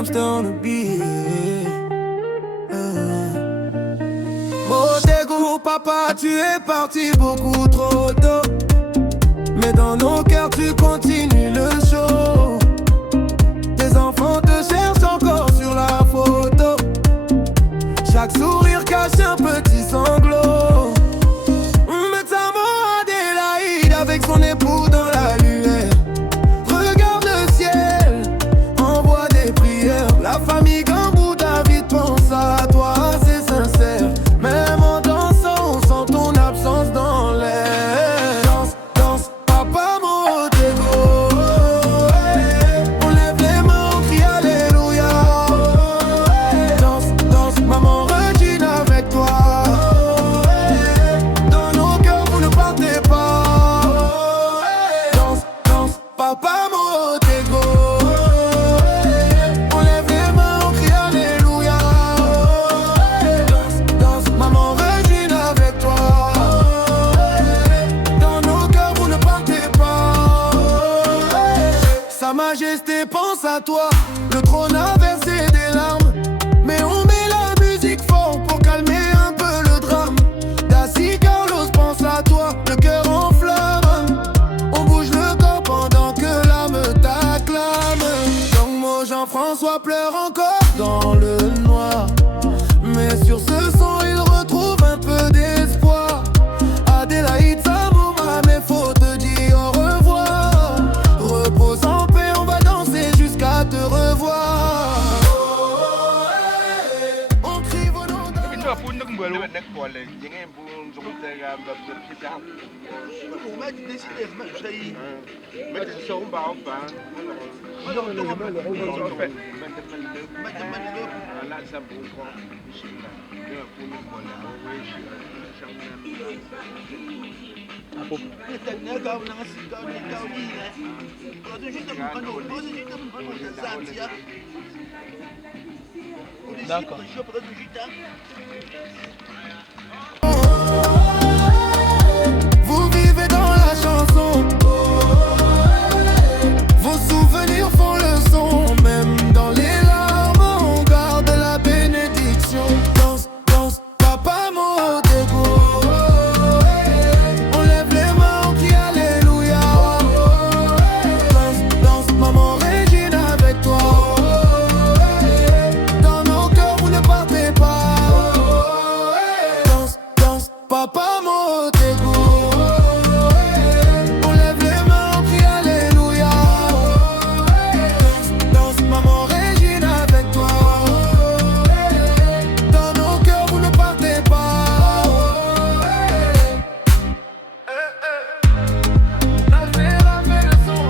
hamster on the beat. Montego, papa, tu es parti beaucoup trop tôt. Mais dans nos cœurs, tu continues le show. Tes enfants te cherchent encore sur la photo. Chaque sourire cache un petit sanglot. Mais ta maman Adélaïde avec son époux dans la lumière. Regarde le ciel, envoie des prières. La famille Gambou, David pense à toi, c'est sincère. Même en dansant, on sent ton absence dans l'air. Danse, danse, papa Montego. On lève les mains, on crie alléluia. Danse, danse, maman Regine avec toi. Dans nos cœurs, vous ne partez pas. Danse, danse, papa Montego. On lève les mains, on crie alléluia. Danse, danse, maman Regine avec toi. Dans nos cœurs, vous ne partez pas. Sa Majesté pense à toi. Le trône a versé des larmes. Mais on met la musique fort pour calmer un peu le drame. Daci Carlos pense à toi, le cœur en flamme. On bouge le corps pendant que l'âme t'acclame. Donc mon Jean-François pleure encore dans le noir. Mais sur ce son il retrouve un peu d'espoir. Adélaïde Samouma, mais faut te dire au revoir. Repose en paix, on va danser jusqu'à te revoir. On crie vos noms dans Kita pun nak buat lewat nak buat lagi. Jangan pun sokong saya gambar kita. On m'a décidé, je l'ai. Mais tu sais on va on va. Alors, on va En fait, mettre là ça pour quoi? Bismillah. Dia pun nak buat lagi. D'accord. Vous vivez dans la chanson. Vos souvenirs font le son. Même dans les larmes, on garde la bénédiction. Danse, danse, papa Montego. On lève les mains, on crie alléluia. Danse, danse, maman Regine avec toi. Dans nos cœurs, vous ne partez pas. Danse, danse, papa Montego. On lève les mains, on crie alléluia. Danse, danse, maman Regine avec toi. Dans nos cœurs, vous ne partez pas. La le son.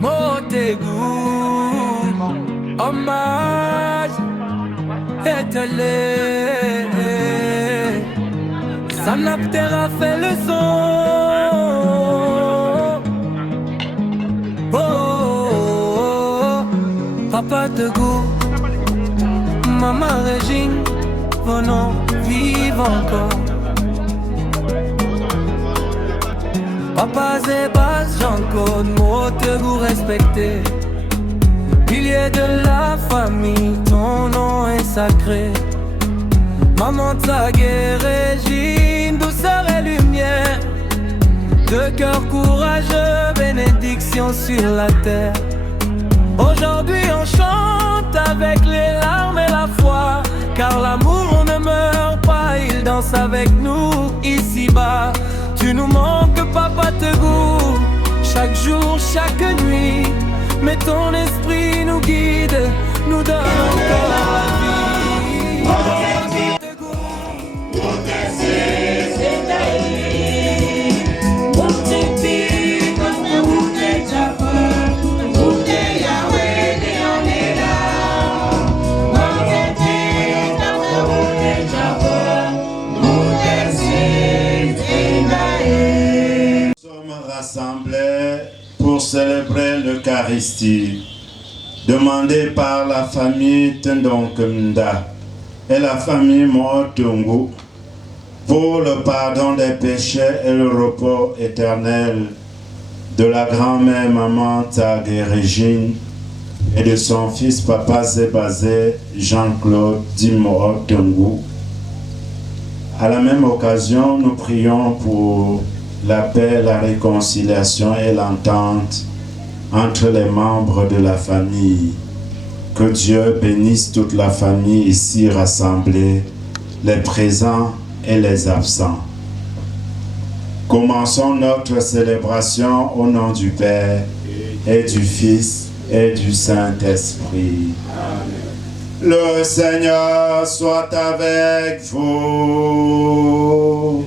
Montego, hommage étalé. Sanapter a fait le son. Oh, oh, oh. Papa Tegou, maman Regine, vos noms vivent encore. Papa Zébas, Jean-Claude, Montego respecté. Pilier de la famille, ton nom est sacré. Maman Tsagué, Régine, douceur et lumière. De cœur courageux, bénédiction sur la terre. Aujourd'hui on chante avec les larmes et la foi. Car l'amour ne meurt pas, il danse avec nous ici-bas. Tu nous manques, papa Tegou, chaque jour, chaque nuit. Mais ton esprit nous guide, nous donne encore la vie. Nous sommes rassemblés pour pour célébrer l'Eucharistie, demandé par la famille Tendonkemda et la famille Motungu pour le pardon des péchés et le repos éternel de la grand-mère maman Tagé Régine et de son fils papa Zébazé Jean-Claude Dimo Tengu. À la même occasion, nous prions pour la paix, la réconciliation et l'entente entre les membres de la famille. Que Dieu bénisse toute la famille ici rassemblée, les présents et les absents. Commençons notre célébration au nom du Père et du Fils et du Saint-Esprit. Le Seigneur soit avec vous.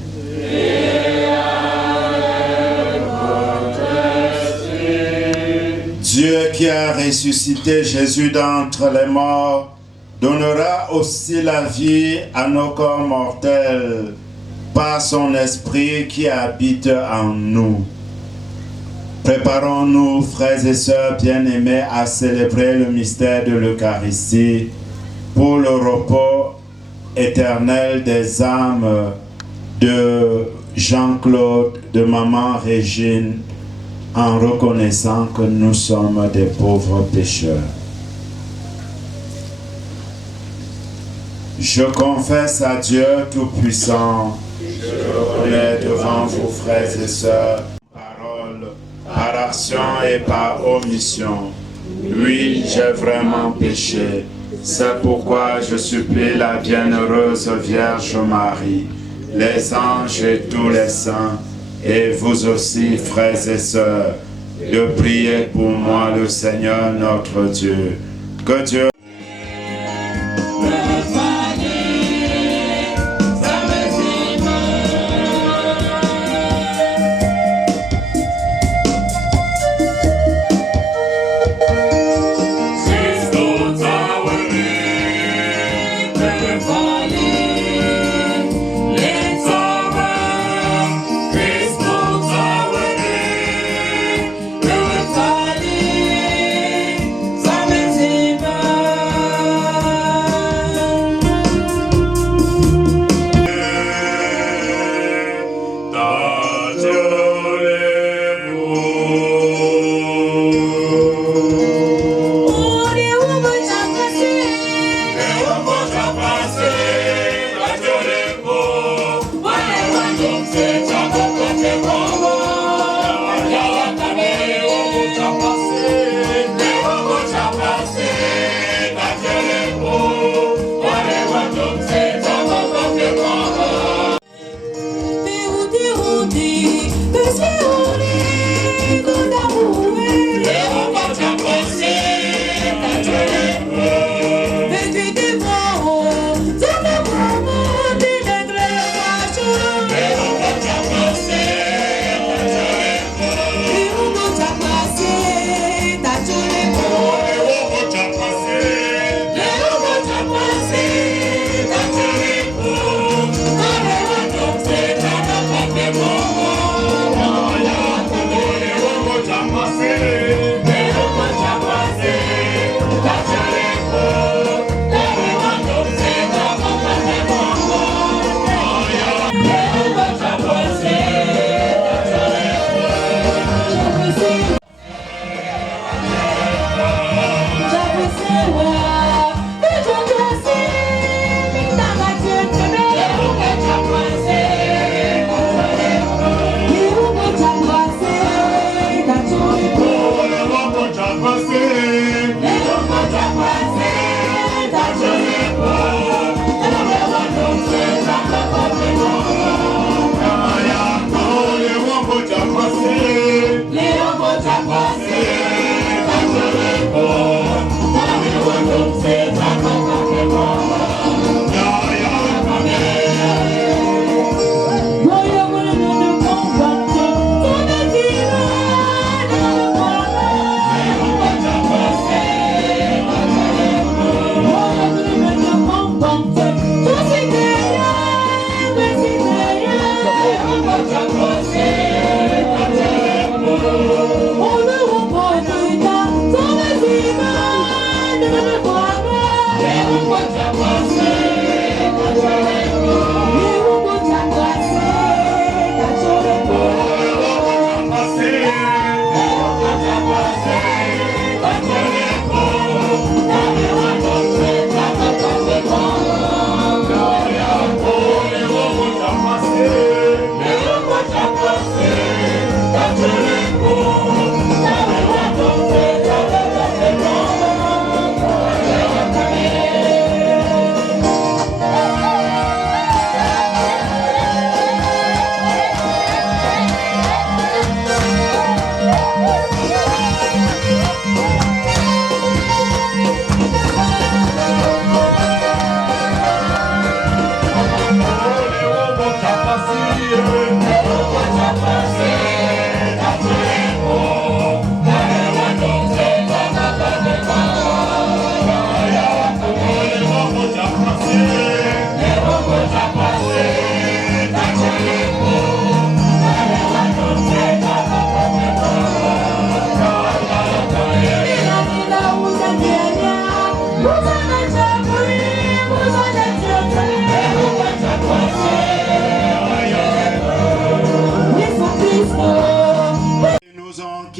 Dieu qui a ressuscité Jésus d'entre les morts donnera aussi la vie à nos corps mortels par son esprit qui habite en nous. Préparons-nous, frères et sœurs bien-aimés, à célébrer le mystère de l'Eucharistie pour le repos éternel des âmes de Jean-Claude, de maman Régine, en reconnaissant que nous sommes des pauvres pécheurs. Je confesse à Dieu Tout-Puissant, je reconnais devant vous, frères et sœurs, par action et par omission. Oui, j'ai vraiment péché. C'est pourquoi je supplie la bienheureuse Vierge Marie, les anges et tous les saints, et vous aussi, frères et sœurs, de prier pour moi le Seigneur notre Dieu. Que Dieu Samezima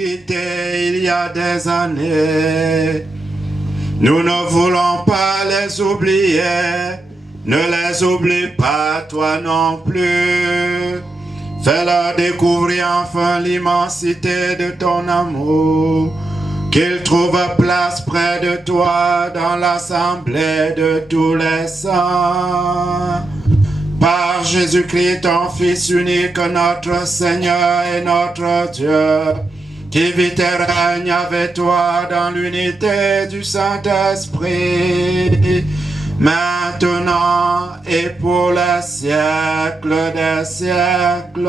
quittés il y a des années. Nous ne voulons pas les oublier, ne les oublie pas toi non plus. Fais-leur découvrir enfin l'immensité de ton amour, qu'ils trouvent place près de toi dans l'assemblée de tous les saints. Par Jésus-Christ, ton Fils unique, notre Seigneur et notre Dieu, qui vit et règne avec toi dans l'unité du Saint-Esprit, maintenant et pour les siècles des siècles.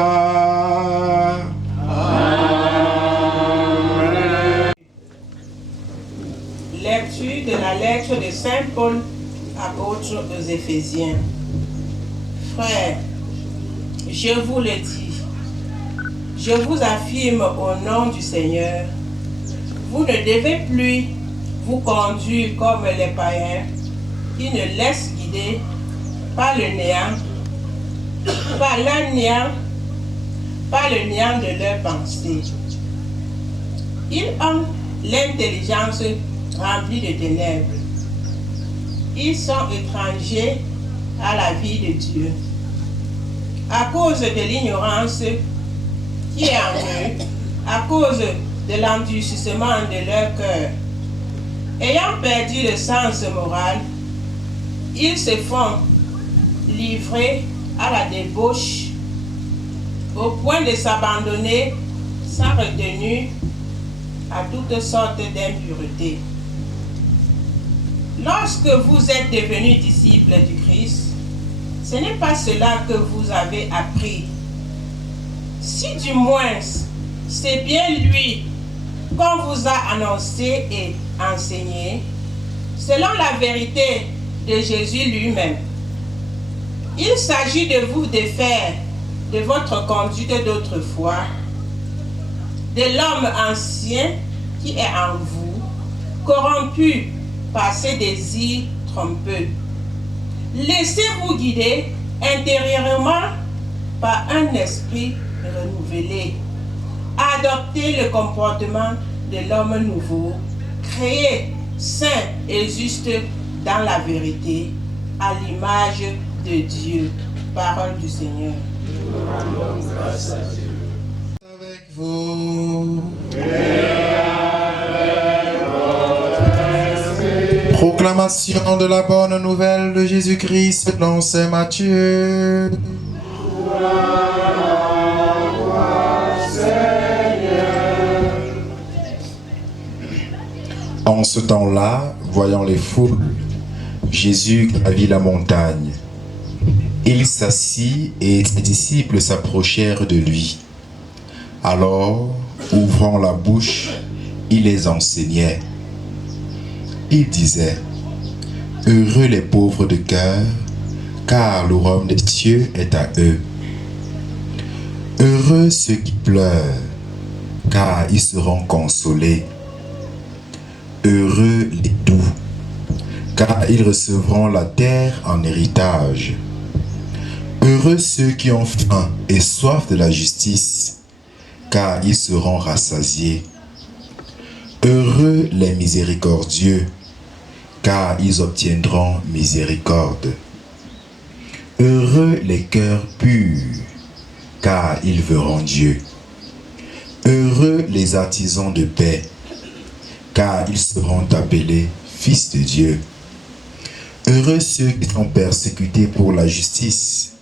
Amen. Lecture de la lettre de Saint Paul, apôtre aux Éphésiens. Frères, je vous le dis, je vous affirme au nom du Seigneur, vous ne devez plus vous conduire comme les païens qui ne laissent guider par le néant, par le néant de leurs pensées. Ils ont l'intelligence remplie de ténèbres. Ils sont étrangers à la vie de Dieu, à cause de l'ignorance qui est en eux, à cause de l'endurcissement de leur cœur. Ayant perdu le sens moral, ils se font livrer à la débauche au point de s'abandonner sans retenue à toutes sortes d'impuretés. Lorsque vous êtes devenus disciples du Christ, ce n'est pas cela que vous avez appris. Si du moins c'est bien lui qu'on vous a annoncé et enseigné, selon la vérité de Jésus lui-même, il s'agit de vous défaire de votre conduite d'autrefois, de l'homme ancien qui est en vous, corrompu par ses désirs trompeux. Laissez-vous guider intérieurement par un esprit renouvelé. Adoptez le comportement de l'homme nouveau, créé saint et juste dans la vérité, à l'image de Dieu. Parole du Seigneur. Avec vous. Proclamation de la bonne nouvelle de Jésus-Christ selon saint Matthieu. En ce temps-là, voyant les foules, Jésus gravit la montagne. Il s'assit et ses disciples s'approchèrent de lui. Alors, ouvrant la bouche, il les enseignait. Il disait, « Heureux les pauvres de cœur, car le royaume des cieux est à eux. Heureux ceux qui pleurent, car ils seront consolés. Heureux les doux, car ils recevront la terre en héritage. Heureux ceux qui ont faim et soif de la justice, car ils seront rassasiés. Heureux les miséricordieux, car ils obtiendront miséricorde. Heureux les cœurs purs, car ils verront Dieu. Heureux les artisans de paix, car ils seront appelés fils de Dieu. Heureux ceux qui sont persécutés pour la justice,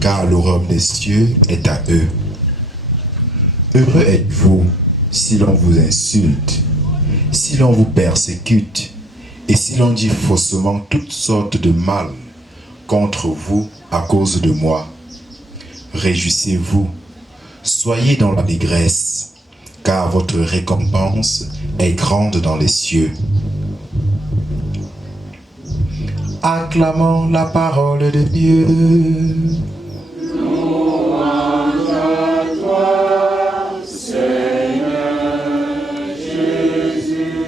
car le royaume des cieux est à eux. Heureux êtes-vous si l'on vous insulte, si l'on vous persécute, et si l'on dit faussement toutes sortes de mal contre vous à cause de moi. Réjouissez-vous, soyez dans la dégresse, car votre récompense est grande dans les cieux. Acclamons la parole de Dieu. Louange à toi, Seigneur Jésus.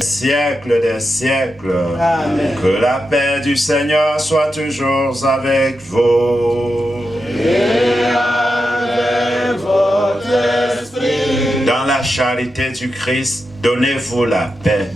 Siècle des siècles. Amen. Que la paix du Seigneur soit toujours avec vous. Et avec votre esprit. Dans la charité du Christ, donnez-vous la paix.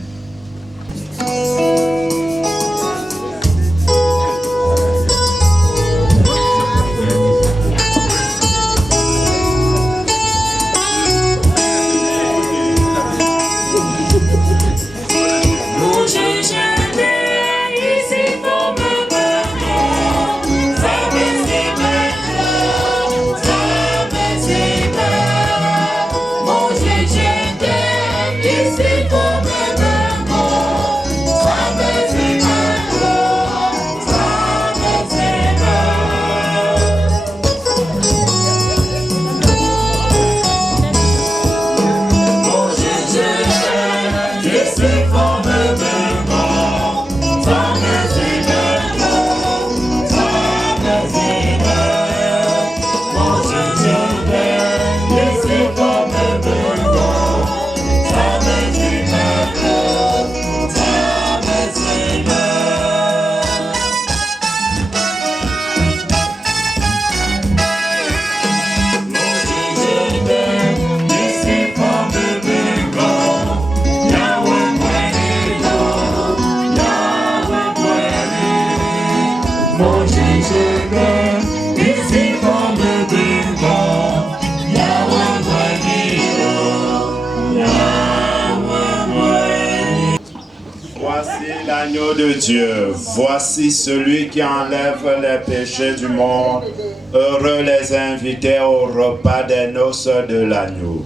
L'agneau de Dieu, voici celui qui enlève les péchés du monde. Heureux les invités au repas des noces de l'agneau.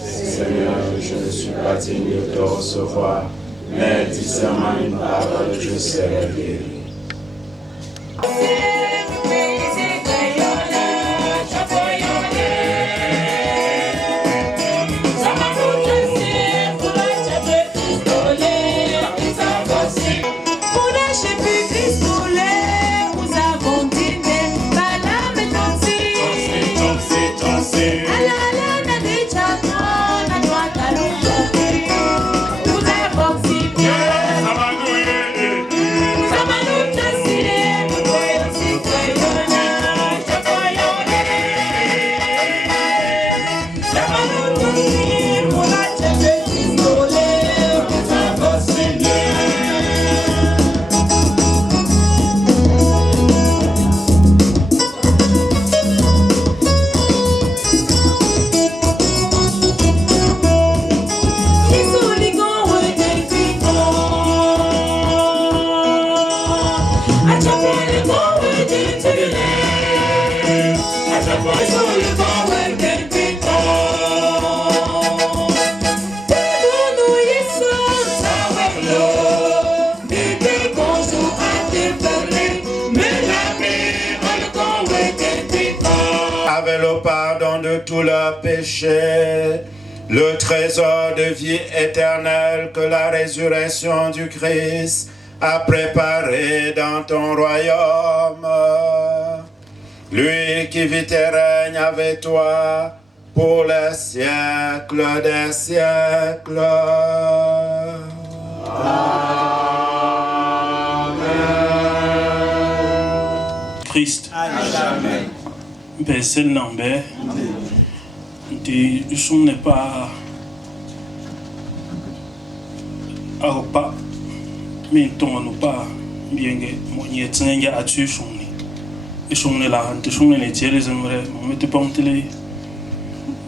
Seigneur, je ne suis pas digne de te recevoir, mais dis seulement une parole, je serai guéri. Avec le pardon de tous leurs péchés, le trésor de vie éternelle que la résurrection du Christ a préparé dans ton royaume. Lui qui vit et règne avec toi pour les siècles des siècles. Christ. Amen. Bessel Nambé. De son n'est pas à repas, mais ton nous pas bien que mon y est un gars à tuer son nez. Et son nez là, de son nez, tiens les aimerais, on mettait pas en télé.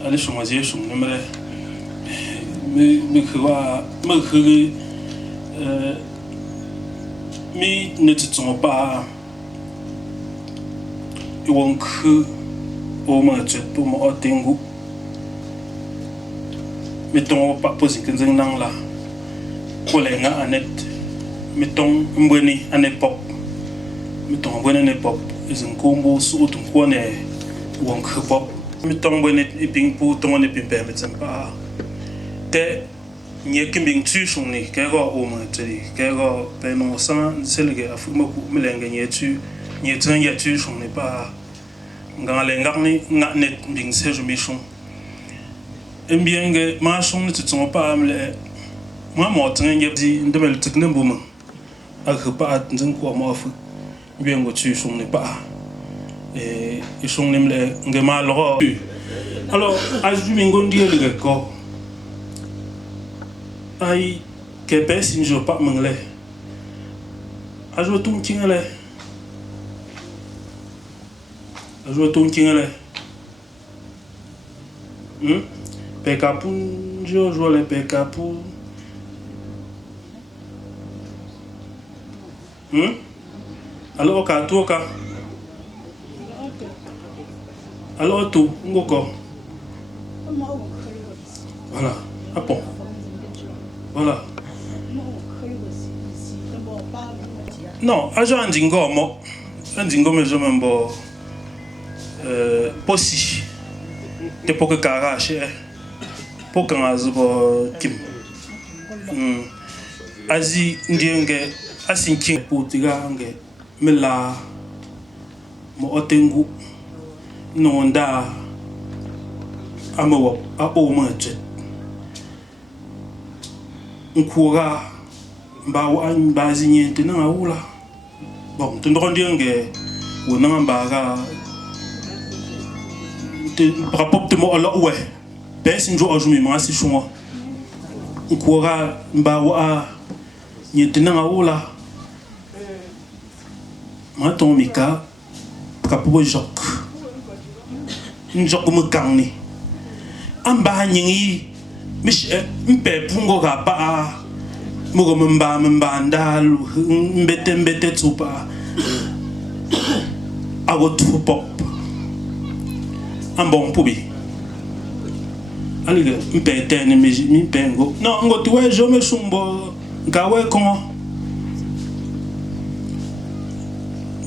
Allez, son moisier, son aimerait. Mais quoi, mais ne te sens pas. Ils vont que au moins tu pour moi tengu. Mettons pas poser que nous n'en là. Pour les gars Annette, mettons un bonnet à l'époque. Mettons un bonnet à l'époque. Ils ont combo sur ton coin et ou un pop. Mettons un bonnet et ping pour ton et ping permettre pas. Te n'y que bien tu son nez. Qu'est-ce au moins tu dis. Qu'est-ce ben non ça c'est le gars. Faut me mélanger n'y tu. N'y tu n'y tu son n'est pas. ngale ngarni nganet bing sejo mission embienge ma shong ni tson pa amle ma mo tnge di ndemel tikne buma akpa at nzin ko mo afu biengo tu shong ni pa et shong nimle ngema lo alors aju mingo ndi le ko ai que pes in jo pa mangle aju tum kingale aju tum kingale pekapu jo le pekapu alors ka toka alors tu ngoko voilà ah bon voilà non ajo andingo mo andingo me jo membo posi te poke karache poke ngazubo kim azi ndienge asinki putiga nge mela mo otengu no nda amawo a o majet nkura mbawo an bazinyente na awula bon tundro ndienge wona mbaga te rapport te mo ala ouais pes njo ajumi masi shunwa nkura mbawo a nyente na awula ma ton mika kapo jok njok mu kangni amba nyingi mish mpe pungo ga pa mugo mba ndalu mbete tsupa ago tu pop ambon pubi aliga mpe tene mi pengo no ngo tuwe jo me sumbo gawe ko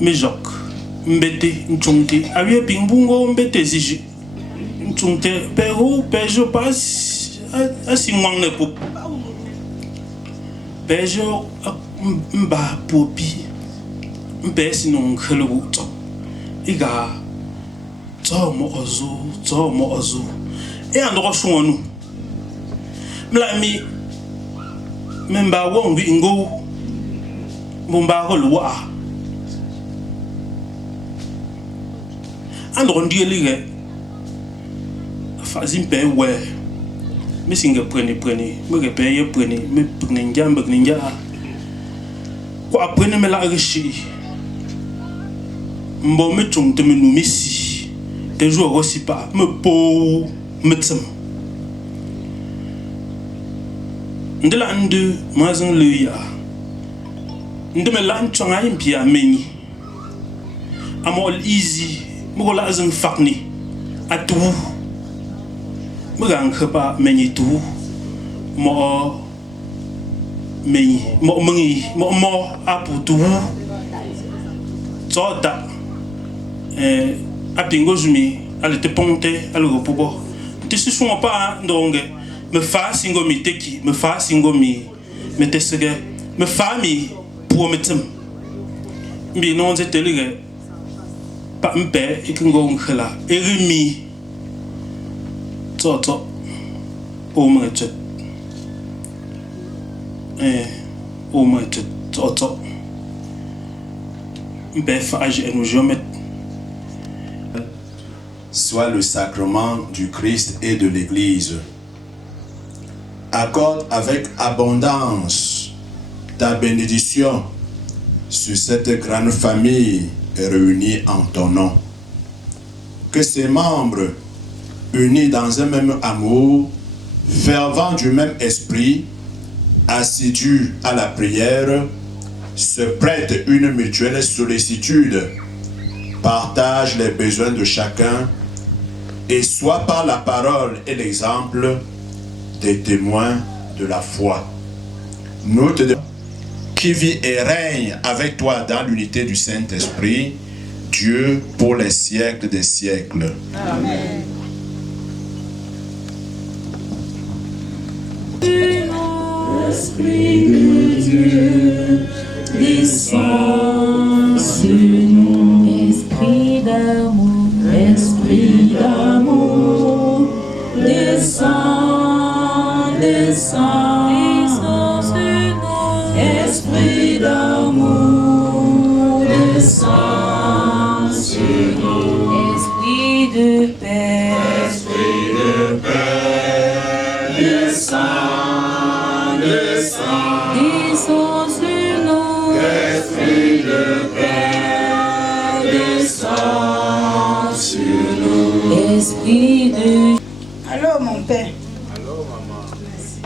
mi jok mbete nchungti awie pingbungo mbete ziji nchungte peho pejo pas asi mwangne pup pejo mba popi mpesi no nkhelu to iga to mo ozu e andoko shwonu mlami memba wongi ngo bomba holwa andoko ndielige fazim pe we misinga preni mege pe ye preni me ninja ko apene me la rishi mbo me chungte me numisi te jo aussi pas me po metsem ndela ndu mazan luya ndeme lan chonga impia meni amol easy mo la azan fakni atu mugang khapa meni tu mo meni mo mangi mo apu tu toda apingo jumi ale te ponte ale go popo te se sont pas ndonge me fa singo mi teki me fa singo mi metesege me fa mi pour metem mbi non ze telige pa mpe ikingo ngela erimi toto o majet o majet toto mpe fa age enu jomet. Soit le sacrement du Christ et de l'Église. Accorde avec abondance ta bénédiction sur cette grande famille réunie en ton nom. Que ses membres, unis dans un même amour, fervents du même esprit, assidus à la prière, se prêtent une mutuelle sollicitude, partagent les besoins de chacun et soient par la parole et l'exemple des témoins de la foi. Nous te demandons, qui vit et règne avec toi dans l'unité du Saint-Esprit, Dieu pour les siècles des siècles. Amen. Esprit de Dieu, descends sur nous. Esprit d'amour. descends sur nous. Esprit d'amour, descends sur nous. Esprit de paix, descends, descends, descends sur nous. Esprit de paix, descends sur nous. Esprit de... Allô mon père. Allô, maman. Merci.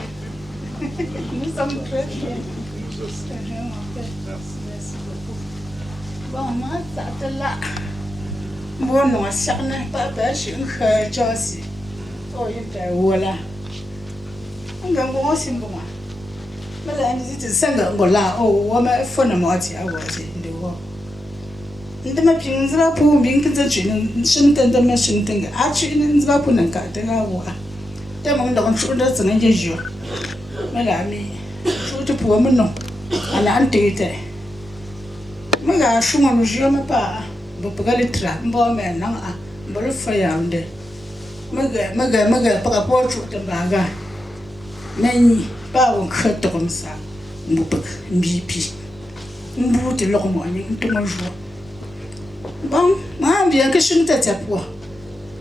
Nous sommes très fiers. Merci beaucoup. Bon, moi, ça te l'a. Bon, non, ça n'est pas bête, je suis un Josie. Oh, il est voilà. On va voir si bon. Mais là, il dit 5 ans là. Oh, on m'a fait une moitié à voir si de voir. Nous avons bien nous avons pour bien que ça tu nous chanter de me chanter. Ah, tu nous avons pour nous carter là voir. T'as mon don sur le sang de jour. Mais là, mais tu pour moi non. On a entendu. Mais là, je suis mon jour mais pas. Bon, pour aller tra, bon mais non ah, bon le faire ande. Maga par rapport à tout le baga. Mais pas on crée comme ça. Mbipi. Mboute l'homme, tout mon jour. Bon, moi bien que je ne t'ai pas.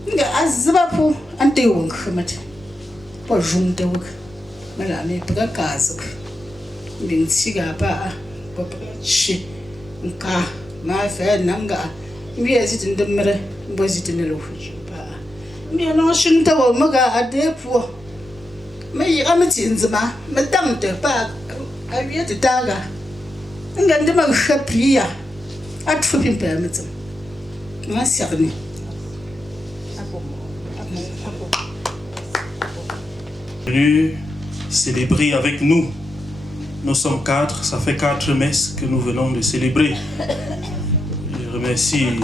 Nga azaba pour ante wonk mate. Pour junte wok. Mala me para casa. Bin siga pa pa chi. Nka ma fa nanga. Mi azit ndemre mbozit ne lo fuji pa. Mi no shinta wo maga ade po. Me yi amati nzima, me tamte pa aviet daga. Nga ndema khapria. Atfu pimpa metem. Venus célébrer avec nous. Nous sommes 4, ça fait 4 messes que nous venons de célébrer. Je remercie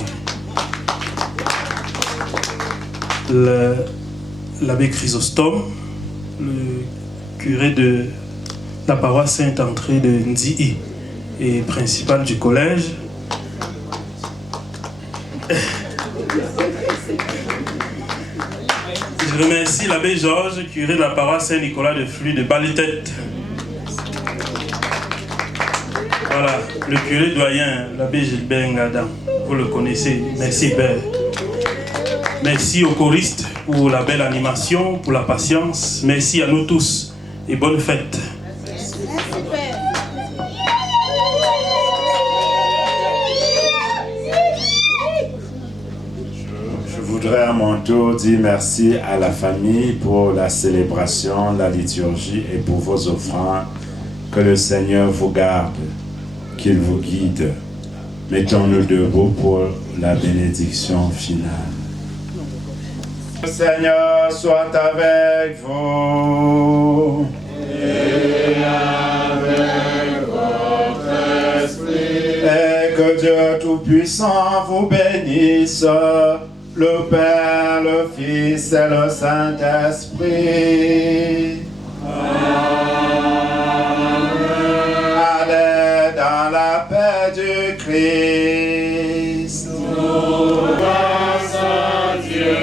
l'abbé Chrysostome, le curé de la paroisse Sainte-Entrée de Ndii et principal du collège. Je remercie l'abbé Georges, curé de la paroisse Saint-Nicolas de Flux de Balitette. Voilà, le curé doyen, l'abbé Gilbert Ngadan, vous le connaissez. Merci Père. Merci aux choristes pour la belle animation, pour la patience. Merci à nous tous et bonne fête. Je voudrais à mon tour dire merci à la famille pour la célébration, la liturgie et pour vos offrandes. Que le Seigneur vous garde, qu'il vous guide. Mettons-nous debout pour la bénédiction finale. Le Seigneur soit avec vous. Et avec votre esprit. Et que Dieu Tout-Puissant vous bénisse, le Père, le Fils et le Saint-Esprit. Allez dans la paix du Christ. Grâce à Dieu.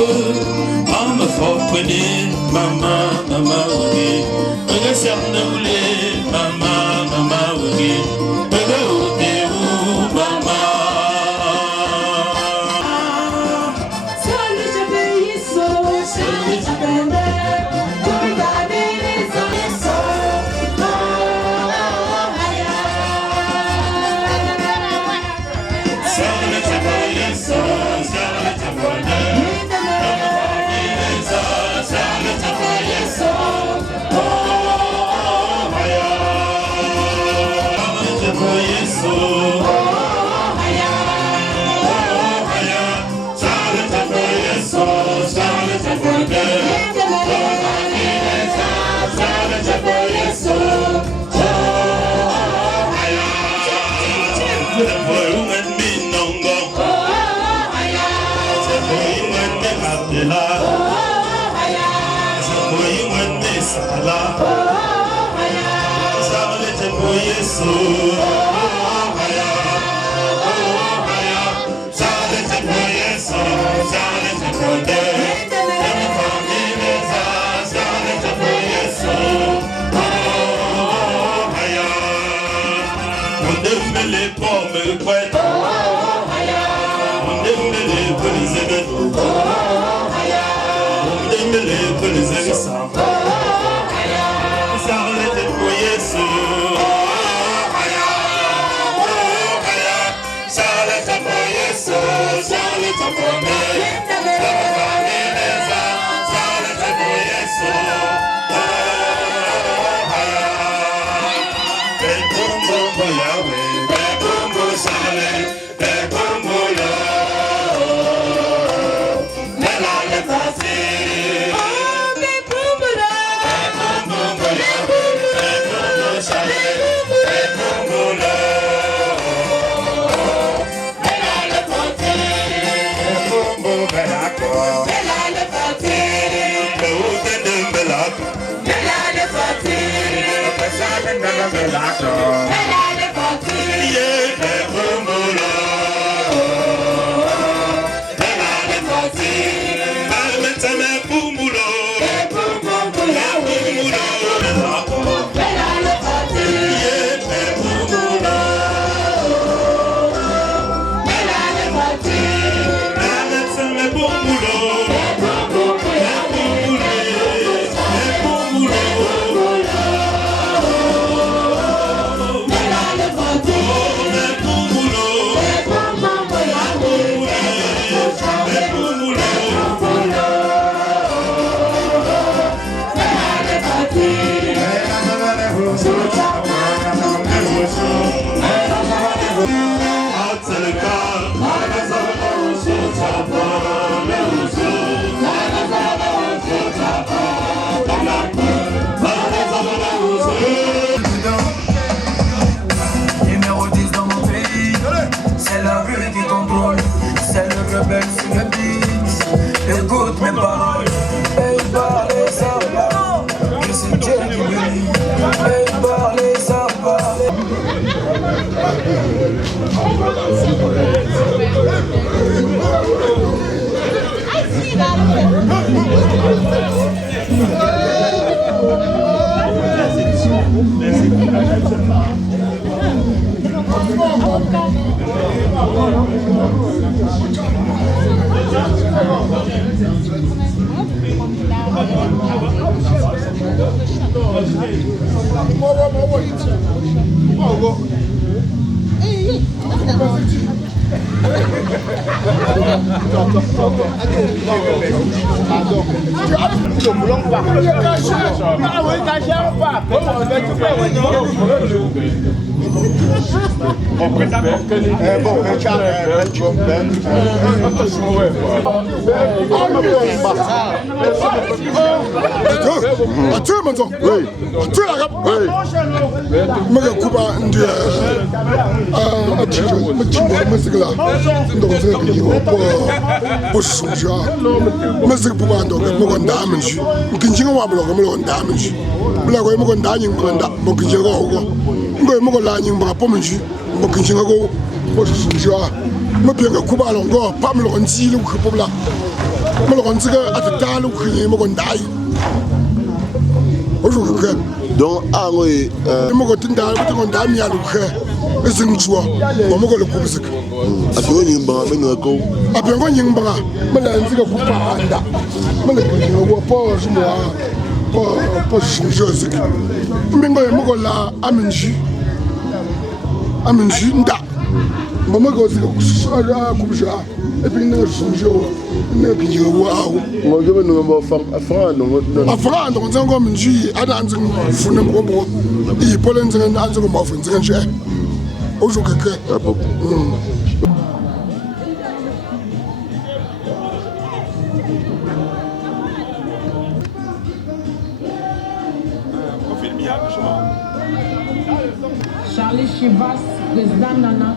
Mama fopwene, mama wage. Mega serne ule, mama wage. Mega ute mama. Salut je paye so, salut je paye. Regarder les hommes so. Salut je paye so, salut je paye. Donc, Charlie Chivas, président Nana.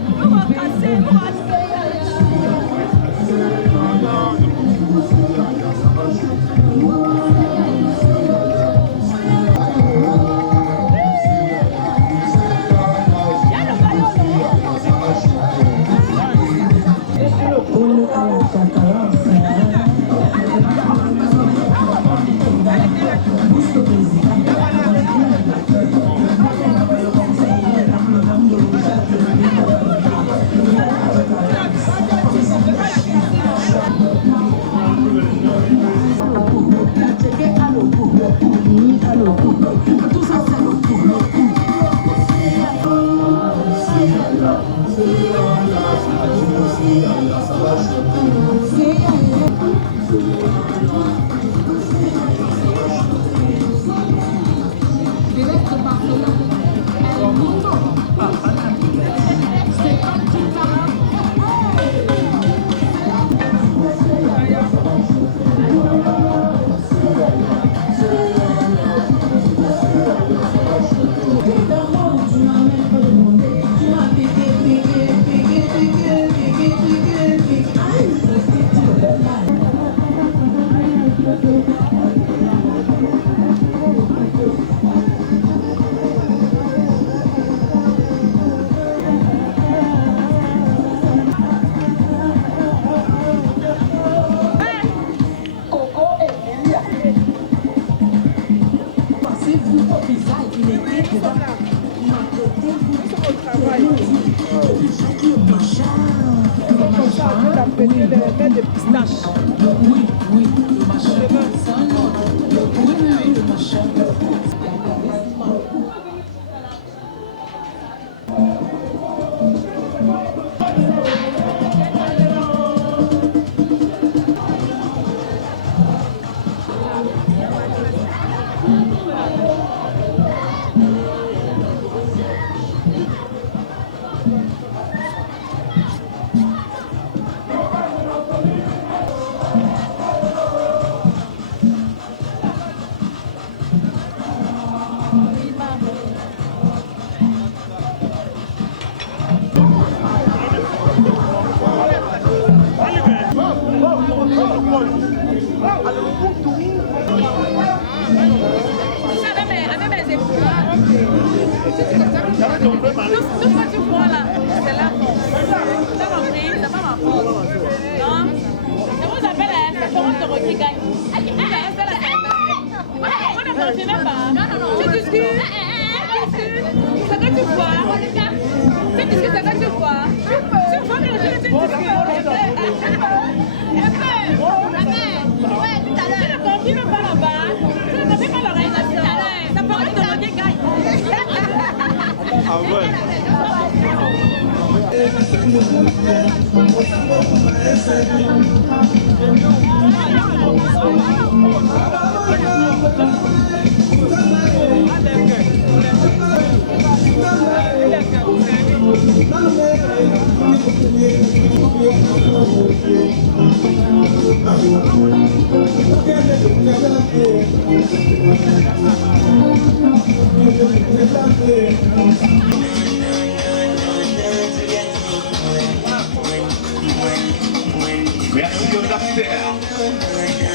Merci aux acteurs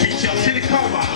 qui cherchaient les combats.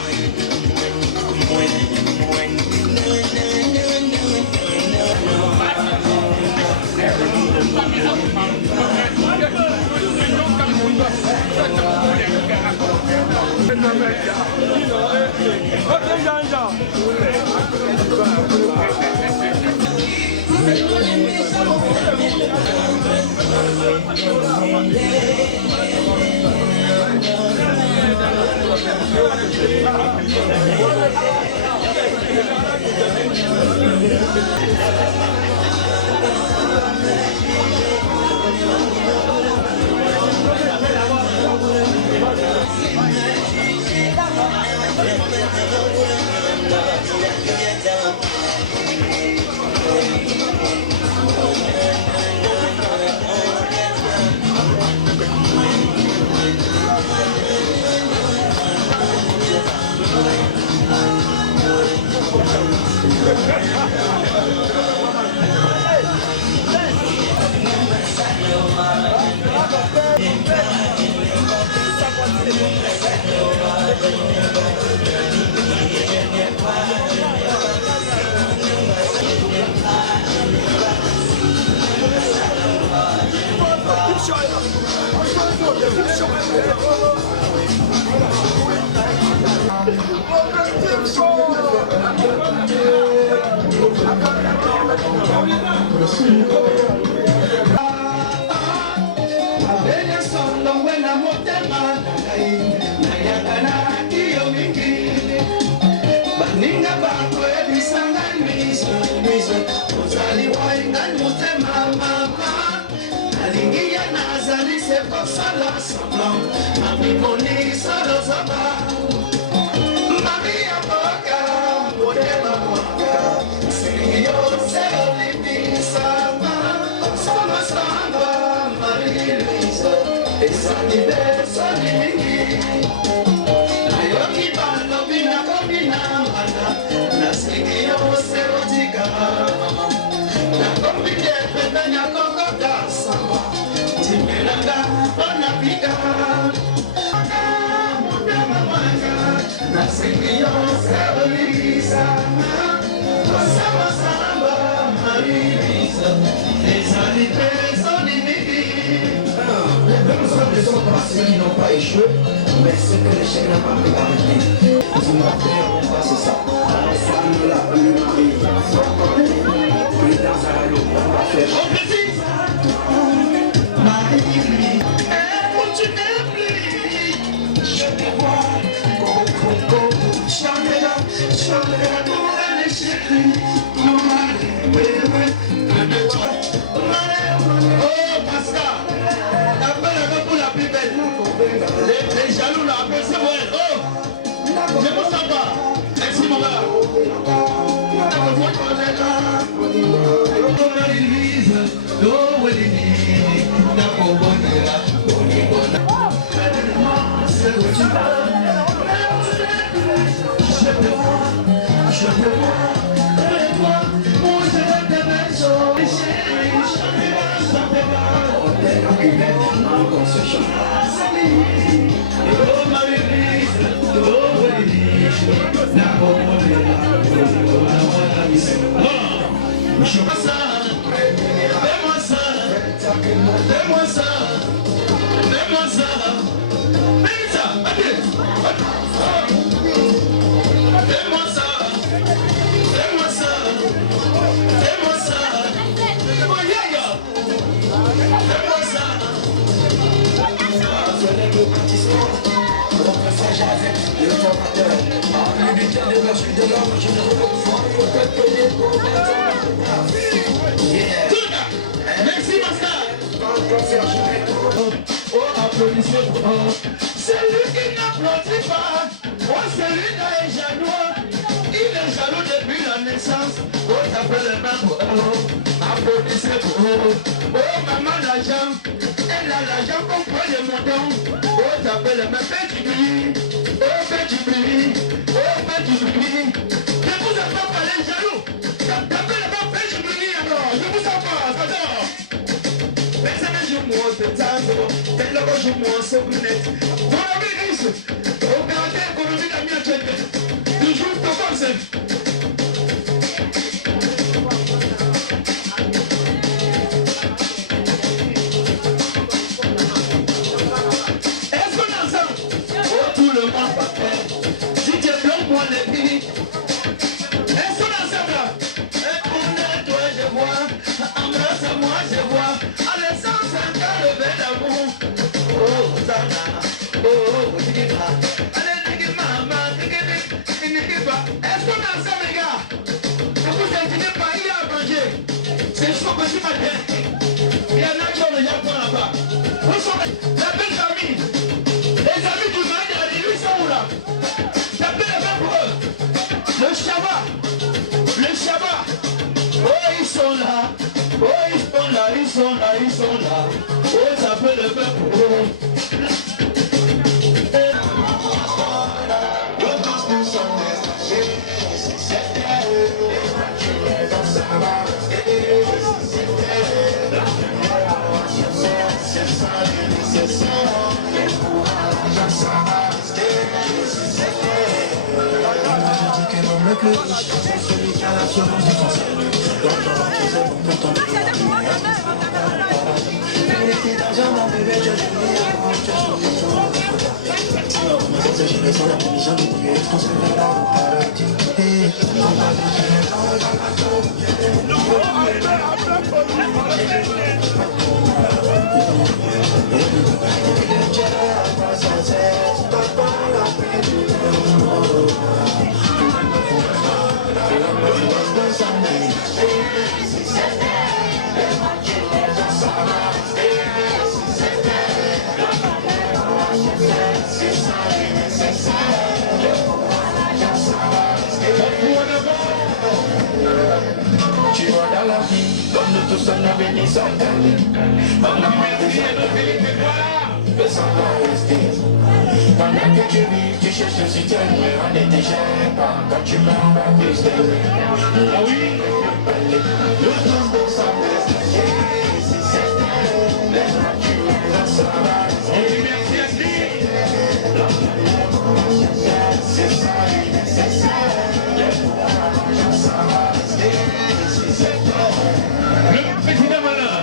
Ceux qui n'ont pas échoué, mais ceux que l'échec n'a pas pu arrêter. Ils ont fait, c'est ça. Ensemble là, le mari, plus dans un lot, on va faire. On précise Marie, tu n'es plus. Je te vois, go, chantez-la pour aller chérie. Oh Pascal, appelle-le pour la plus belle. Les jaloux là, appelle-c'est moi. Oh, je vous sens pas. Merci mon gars. Je te vois. Merci Pascal. Oh, applaudissez pour celui qui n'applaudit pas. Oh, celui-là est jaloux. Il est jaloux depuis la naissance. Oh, t'appelles les mains pour applaudissez pour oh, maman l'argent. Elle a l'argent qu'on prend les montants. Oh, t'appelles les mains. Petit oh, petit oh, petit je vous ai pas parlé jaloux. T'appelles les mains. Petit alors. Je vous en parle. Attends. Mais ça ne joue moins de temps. T'es là où je m'en sors net. Voilà, mais riche. Regardez l'économie de la mienne tête. Toujours comme ça. Est-ce qu'on a ça? Oh, tout le monde va faire. Si tu es blanc, moi les filles. Voici ma tête. Il y en a qui ont déjà pris là-bas. Où sont la belle famille? Les amis du mari, ils sont où là? Tapez la main pour eux. Le Shabbat. Le Shabbat. Oh, ils sont là. Oh, ils sont là, ils sont là, ils sont là. Oh, tapez le main pour eux. Le plus riche, c'est celui qui a l'assurance du conseil. Donc j'en faisais pour pourtant il était d'argent, mon bébé, je jouais avant, je jouais tout le monde. Sinon, ma tête, je vais sur la religion du Dieu, je pense que c'est là au paradis. Et on va bouger dans le tu vois dans la vie, comme nous tous on avait des centaines. Pendant que tu viens de vérité, voilà, que ça va rester. Pendant que tu vis, tu cherches le soutien, mais on est déjà pas. Quand tu meurs, on va plus de ah oui, nous tous nous sommes restés. C'est certain, les gens qui nous ça va rester. Merci à qui? C'est ça, c'est ça. Le président malin.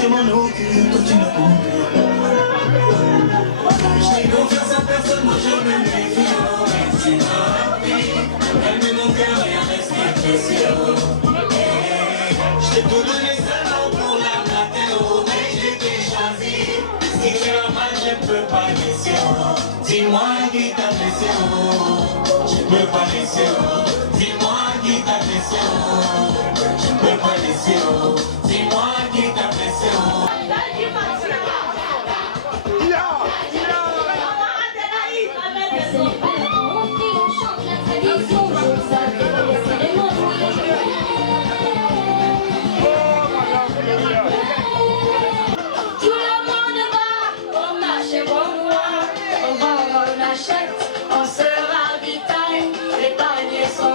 Je m'en occupe, toi tu ne comprends. Je n'ai confiance en personne, moi je me méfie. C'est ma vie, elle met mon cœur et un respect précieux. Je t'ai tout donné seulement pour la matin, mais j'ai été choisi. Si tu as mal, je ne peux pas laisser. Dis-moi qui t'a blessé, je ne peux pas laisser. Dis-moi qui t'a blessé, je ne peux pas laisser. Dis-moi qui t'a blessé. On se ravitaille, les paniers sont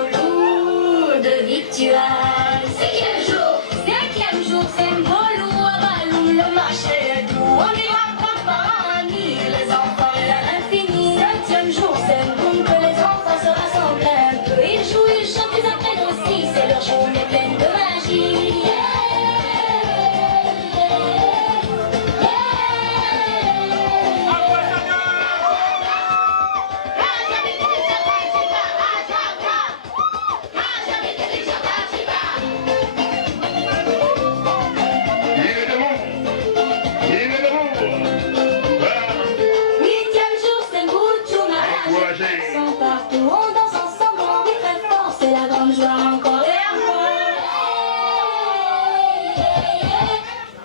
Sont partout, on danse ensemble, on vit très fort, c'est la grande joie encore et encore.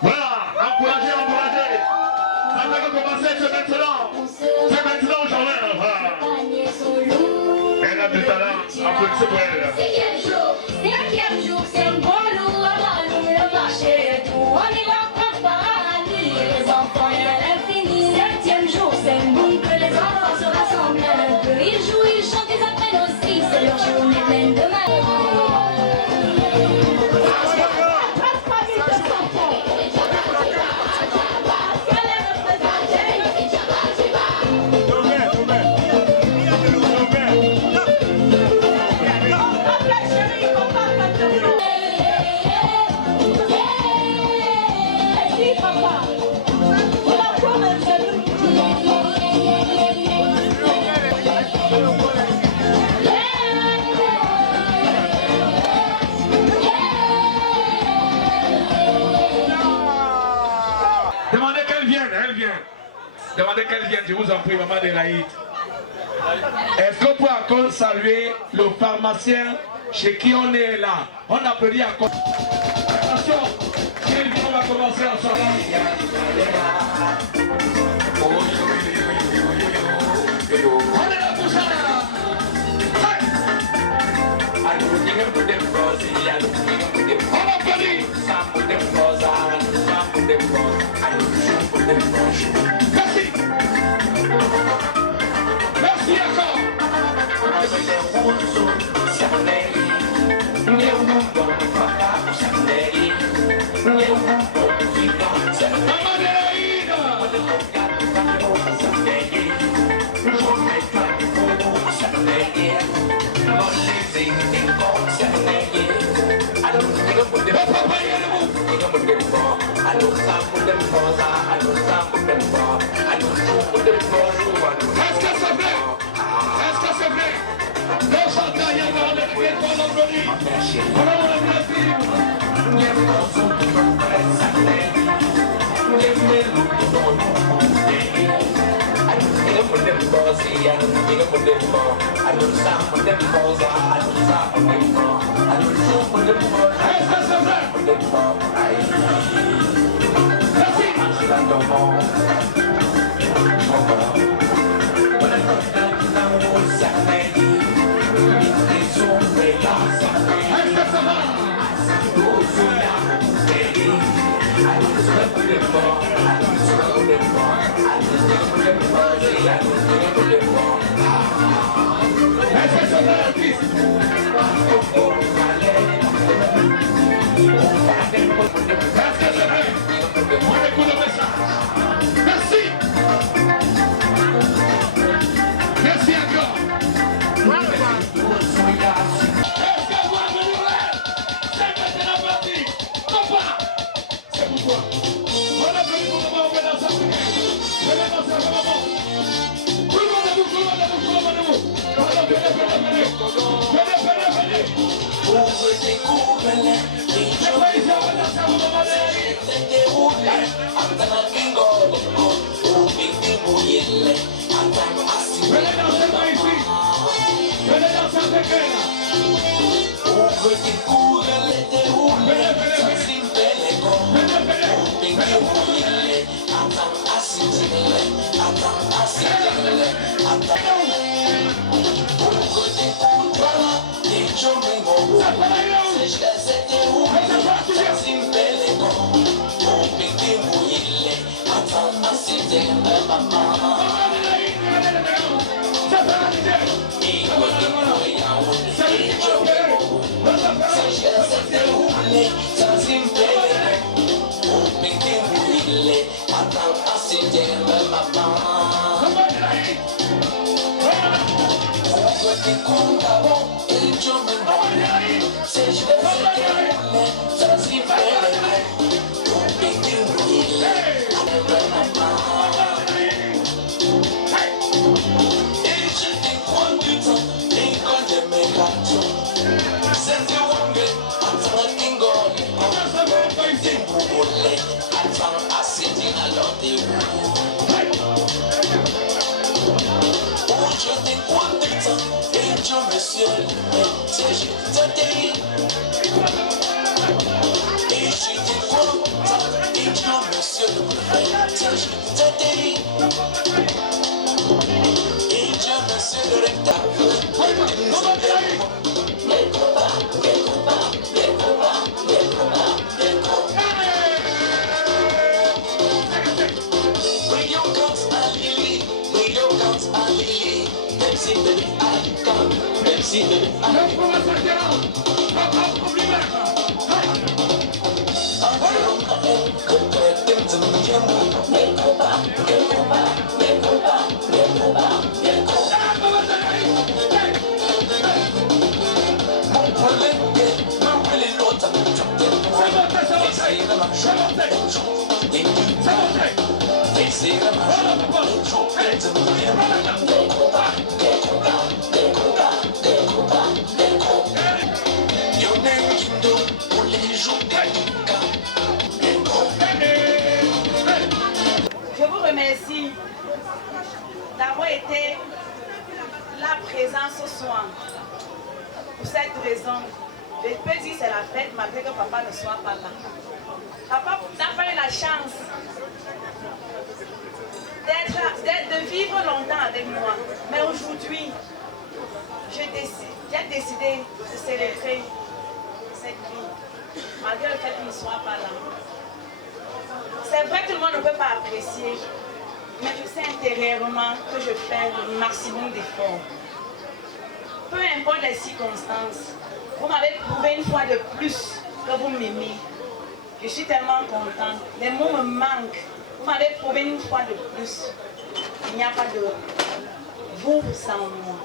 Voilà, encouragez, encouragez. Ça fait que commencer, c'est maintenant. C'est maintenant, j'en ai. Voilà. Elle a du talent, applaudissez pour elle. Cinquième jour, c'est un bon loup, avant nous le marché et tout. On y va prendre paradis, les enfants et à l'infini. Septième jour, c'est un boom que les enfants se rassemblent un peu. Ils jouent, ils chantent, ils apprennent aussi, c'est leur journée pleine de magie. Demandez qu'elle vienne, elle vient. Demandez qu'elle vienne, je vous en prie, maman Adélaïde. Est-ce qu'on peut encore saluer le pharmacien chez qui on est là? On applaudit encore. Attention, quel vient, on va commencer ensemble. On est là pour ça. On applaudit. Merci. Merci encore. Merci. Merci encore. Est-ce que vous avez venu là? C'est maintenant parti. Papa, c'est pour toi. On a venu pour maman, on va danser. Venez danser avec maman. Tout le monde debout, tout le monde debout, tout le monde debout. Venez, venez, venez. Venez, venez, venez. Ouvre tes couverts, Les paysans, on va danser avec maman. Venez danser par ici. Venez danser avec elle. Ouvre tes couverts, Venez, venez, venez. Venez, Yo te content et Dieu me ciel. C'est juste un délire. Et j'étais content et Dieu me ciel. C'est juste un délire. Et Dieu me ciel le rectangle. Je vous remercie d'avoir été là présent ce soir. Pour cette raison, je peux dire que c'est la fête malgré que papa ne soit pas là. Papa n'a pas eu la chance de vivre longtemps avec moi. Mais aujourd'hui, j'ai décidé de célébrer cette vie, malgré le fait qu'il ne soit pas là. C'est vrai que tout le monde ne peut pas apprécier, mais je sais intérieurement que je fais le maximum d'efforts. Peu importe les circonstances, vous m'avez prouvé une fois de plus que vous m'aimez. Je suis tellement contente. Les mots me manquent. Vous m'avez prouvé une fois de plus. Il n'y a pas de vous sans moi.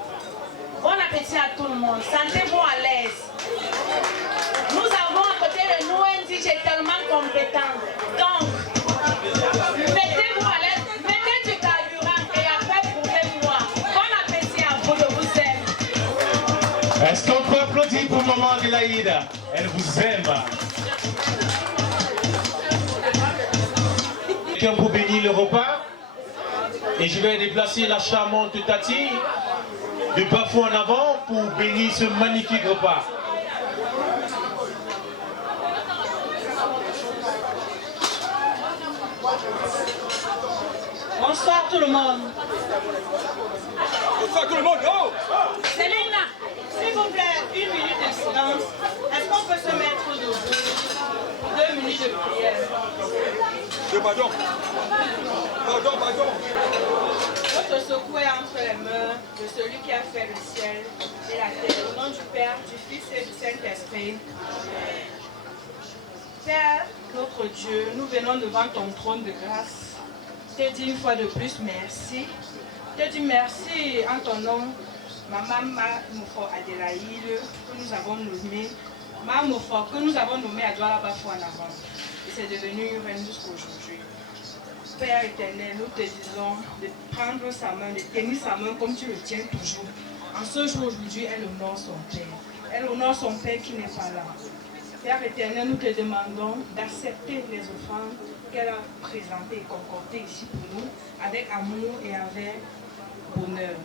Bon appétit à tout le monde. Sentez-vous à l'aise. Nous avons à côté de nous un DJ tellement compétent. Donc, mettez-vous à l'aise. Mettez du carburant et après prouvez-moi. Bon appétit à vous. Je vous aime. Est-ce qu'on peut applaudir pour maman Adélaïde? Elle vous aime. Quelqu'un pour bénir le repas. Et je vais déplacer la charmante Tati de Bafou en avant pour bénir ce magnifique repas. Bonsoir tout le monde. Bonsoir tout le monde. Oh! Célina, s'il vous plaît, 1 minute de silence. Est-ce qu'on peut se mettre debout? 2 minutes de prière. Pardon. Votre secours est entre les mains de celui qui a fait le ciel et la terre. Au nom du Père, du Fils et du Saint-Esprit. Père, notre Dieu, nous venons devant ton trône de grâce. Te dis une fois de plus merci. Te dis merci en ton nom, Maman Mofo Adélaïde, que nous avons nommé, Maman Mofo, que nous avons nommé à Douala Bafou en avant. Et c'est devenu reine jusqu'à aujourd'hui. Père éternel, nous te disons de prendre sa main, de tenir sa main comme tu le tiens toujours. En ce jour aujourd'hui, elle honore son Père. Elle honore son Père qui n'est pas là. Père éternel, nous te demandons d'accepter les offrandes qu'elle a présentées et concordées ici pour nous, avec amour et avec bonheur.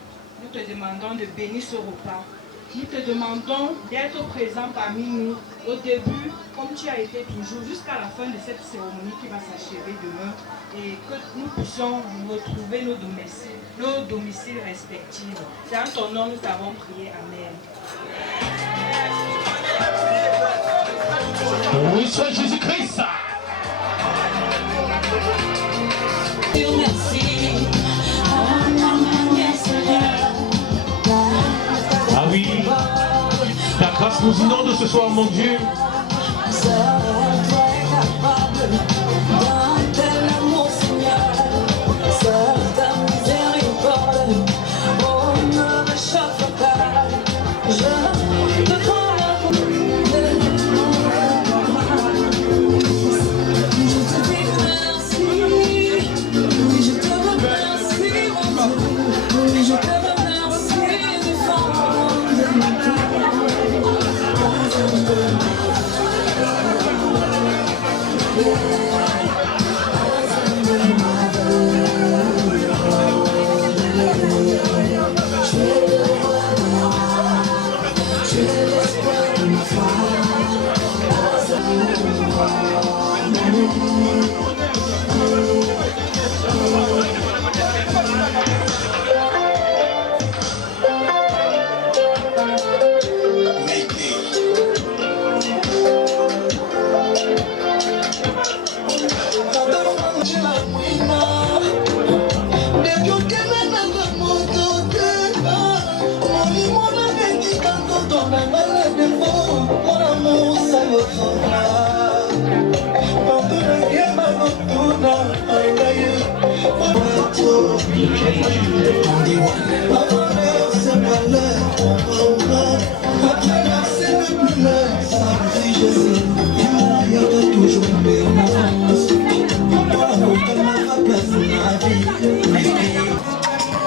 Nous te demandons de bénir ce repas. Nous te demandons d'être présent parmi nous au début, comme tu as été toujours, jusqu'à la fin de cette cérémonie qui va s'achever demain, et que nous puissions retrouver nos domiciles respectifs. C'est en ton nom que nous avons prié. Amen. Oui, soit Jésus-Christ. Ah oui, ta grâce nous inonde ce soir, mon Dieu. Yeah.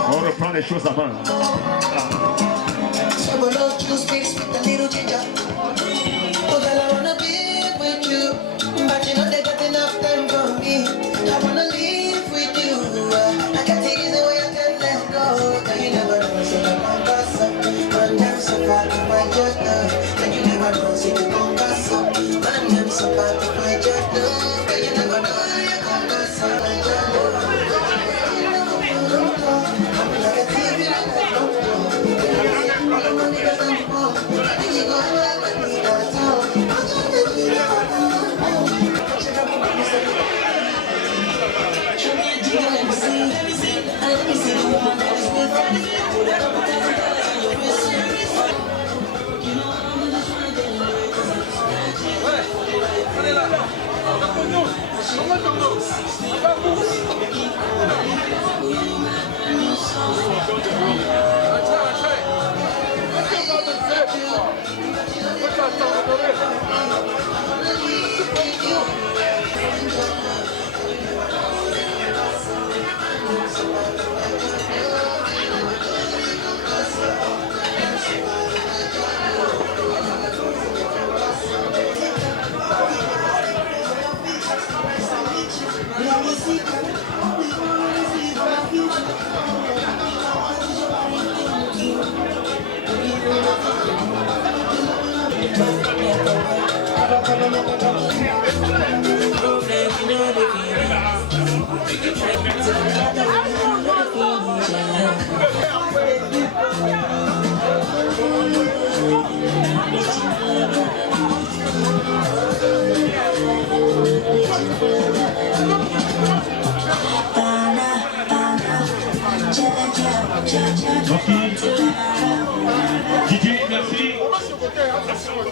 On reprend les choses à main.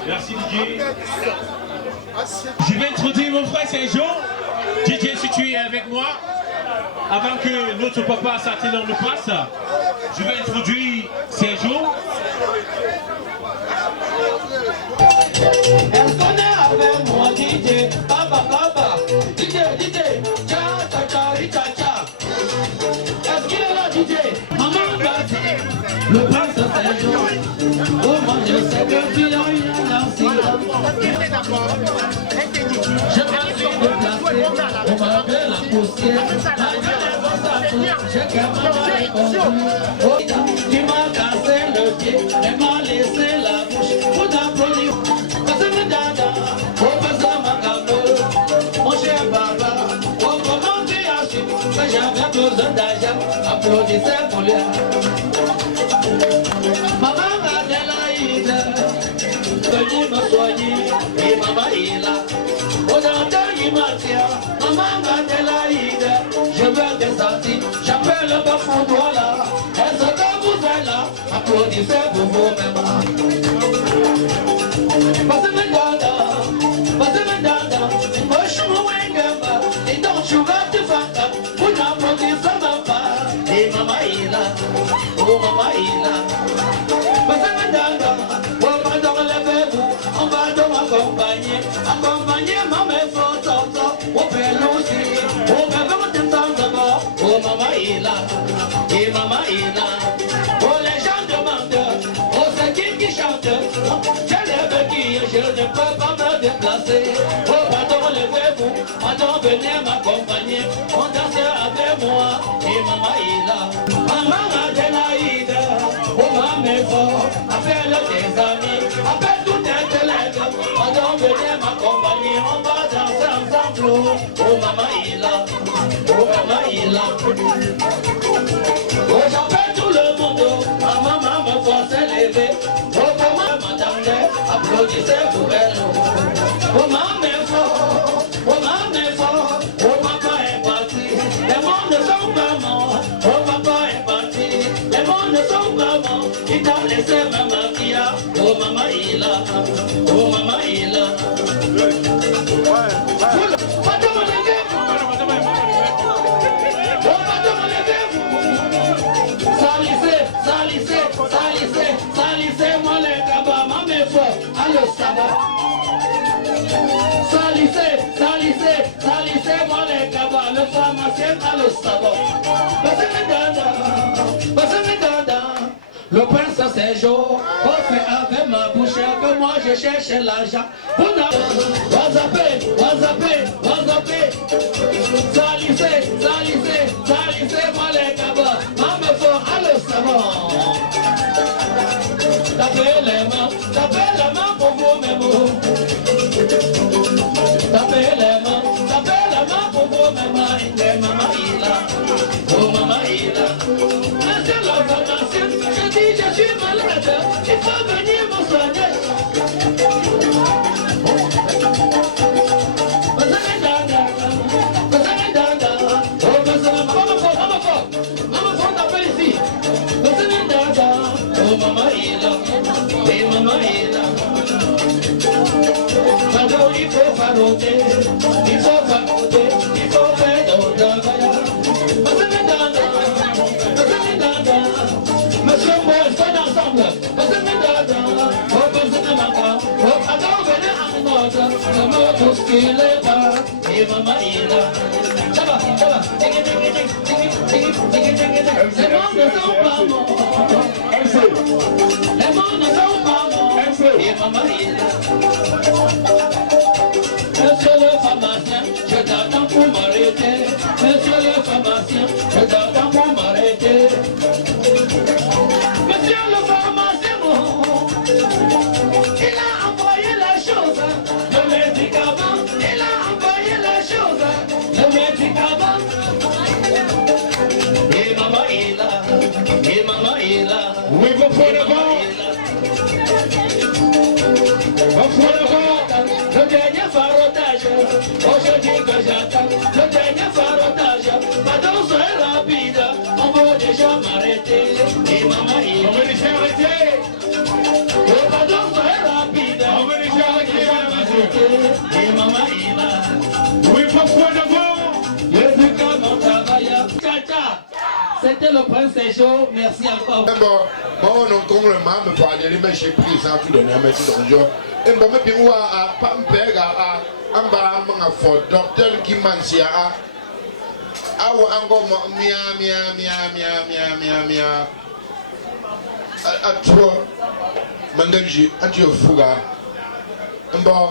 Merci Didier. Je vais introduire mon frère Sergio. Didier, si tu es avec moi, avant que notre papa Satelon nous passe, je vais introduire Sergio. Est-ce qu'on est avec moi Didier? Papa, papa, Didier, Didier, tcha, tcha, tcha, tcha. Est-ce qu'il est là Didier? Maman, le prince Sergio. Oh mon Dieu, c'est que tu as une accident. Je me suis déplacé, on m'a appelé la poussière. J'ai carrément répondu. Tu m'as cassé le pied et m'as laissé la bouche. Pour t'applaudir, parce que dada, oh besoin ma mon cher papa, oh comment tu as su que j'avais besoin d'argent. Applaudissez pour lui. Maman venu me soigner et maman est là. Aujourd'hui il m'attire, maman Adélaïde, je veux des sorties, j'appelle le bafou là. Est-ce que vous êtes là? Applaudissez pour vous-même. Passez-moi dada, moi je suis Wengamba, et donc je vais te faire, vous n'applaudissez même pas. Et maman est là, oh maman est là. Passez-moi dada. On va donc accompagner maman photo, au pelosi, au maman de temps oh maman est là, et maman est là. Oh les gens demandent, oh c'est qui chante, j'ai les béquilles, je ne peux pas me déplacer. Oh pardon, levez-vous, pardon, venez m'accompagner, on danse avec moi, et maman est là. Maman Adélaïde, oh maman fort, appelle tes amis, appelle tout tes collègues. Venez m'accompagner, on va danser ensemble. Oh maman il là, oh maman il là. Oh j'appelle tout le monde, ma maman me force à lever. Oh maman m'attendait, applaudissez pour elle. Oh maman est fort, oh maman est fort. Oh papa est parti, les mondes ne sont pas morts. Oh papa est parti, les mondes ne sont pas morts. Il t'a laissé maman qui a, oh maman il là, oh maman il là. salissez-moi les cabas, ma mère fort, allô sabbat. Salissez-moi les cabas, le pharmacien, allô sabbat. Le prince à ses jours, on fait avec ma bouche que moi je cherche l'argent. Wazapé. Salissez-moi les cabas, ma mère fort, allô sabbat. Tapez les mains pour vous-même. Tapez les mains pour vous-même. Maman Ila, oh maman Ila. Monsieur le pharmacien, je dis je suis malade, il faut venir me soigner. Maman, t'appelles ici. Oh maman Ila, et maman Ila. Pardon, il faut faroter, il faut faire d'autres travail. Monsieur moi, il faut ensemble. Tout ce qu'il est pas, et maman Ila. Ça va. Les mots ne sont pas bons. Les mots ne sont pas bons. Et maman Ila. Monsieur le pharmacien, je t'attends pour m'arrêter. Monsieur le pharmacien, je t'attends pour m'arrêter. Monsieur le pharmacien, il a envoyé la chose, le médicament. Il a envoyé la chose, le médicament. Et maman Ila. Oui, vous prenez le dernier farotage, aujourd'hui que j'attends, le dernier farotage, ma danse est rapide, on va déjà m'arrêter, et maman il on va déjà arrêter, ma danse est rapide, on va déjà m'arrêter, et maman il a, oui pourquoi d'abord, le but comme on travaille, tcha, c'était le prince Séjour, merci encore. Bon, on compte le mal, mais pour aller mais j'ai pris ça tout donné, mais tout donné. Et bon, mais puis on a pas me faire à for docteur qui m'ancia à encore mia à toi mandanji à tu fuga bon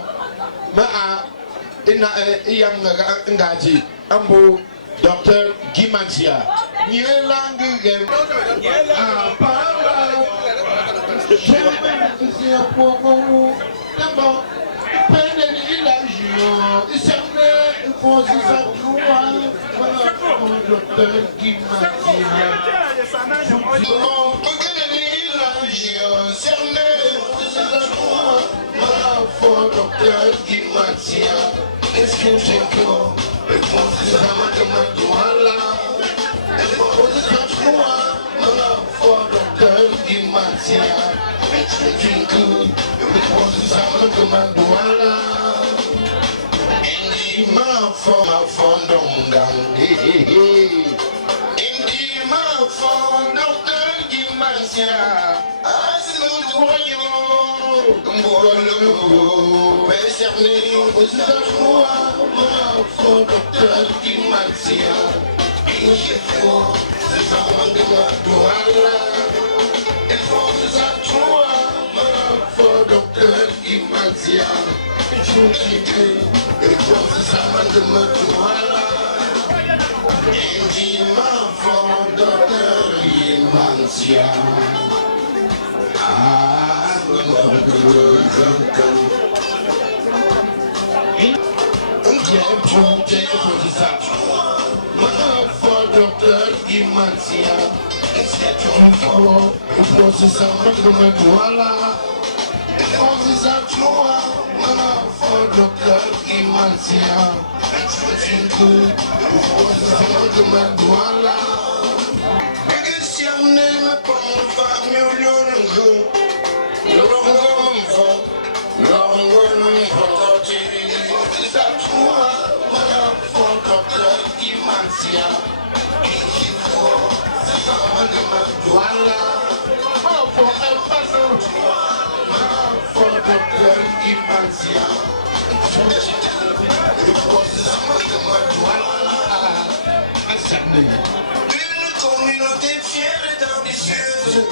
mais ina iyam ngati ambo docteur Gimantia ni langue Une communauté fière et ambitieuse,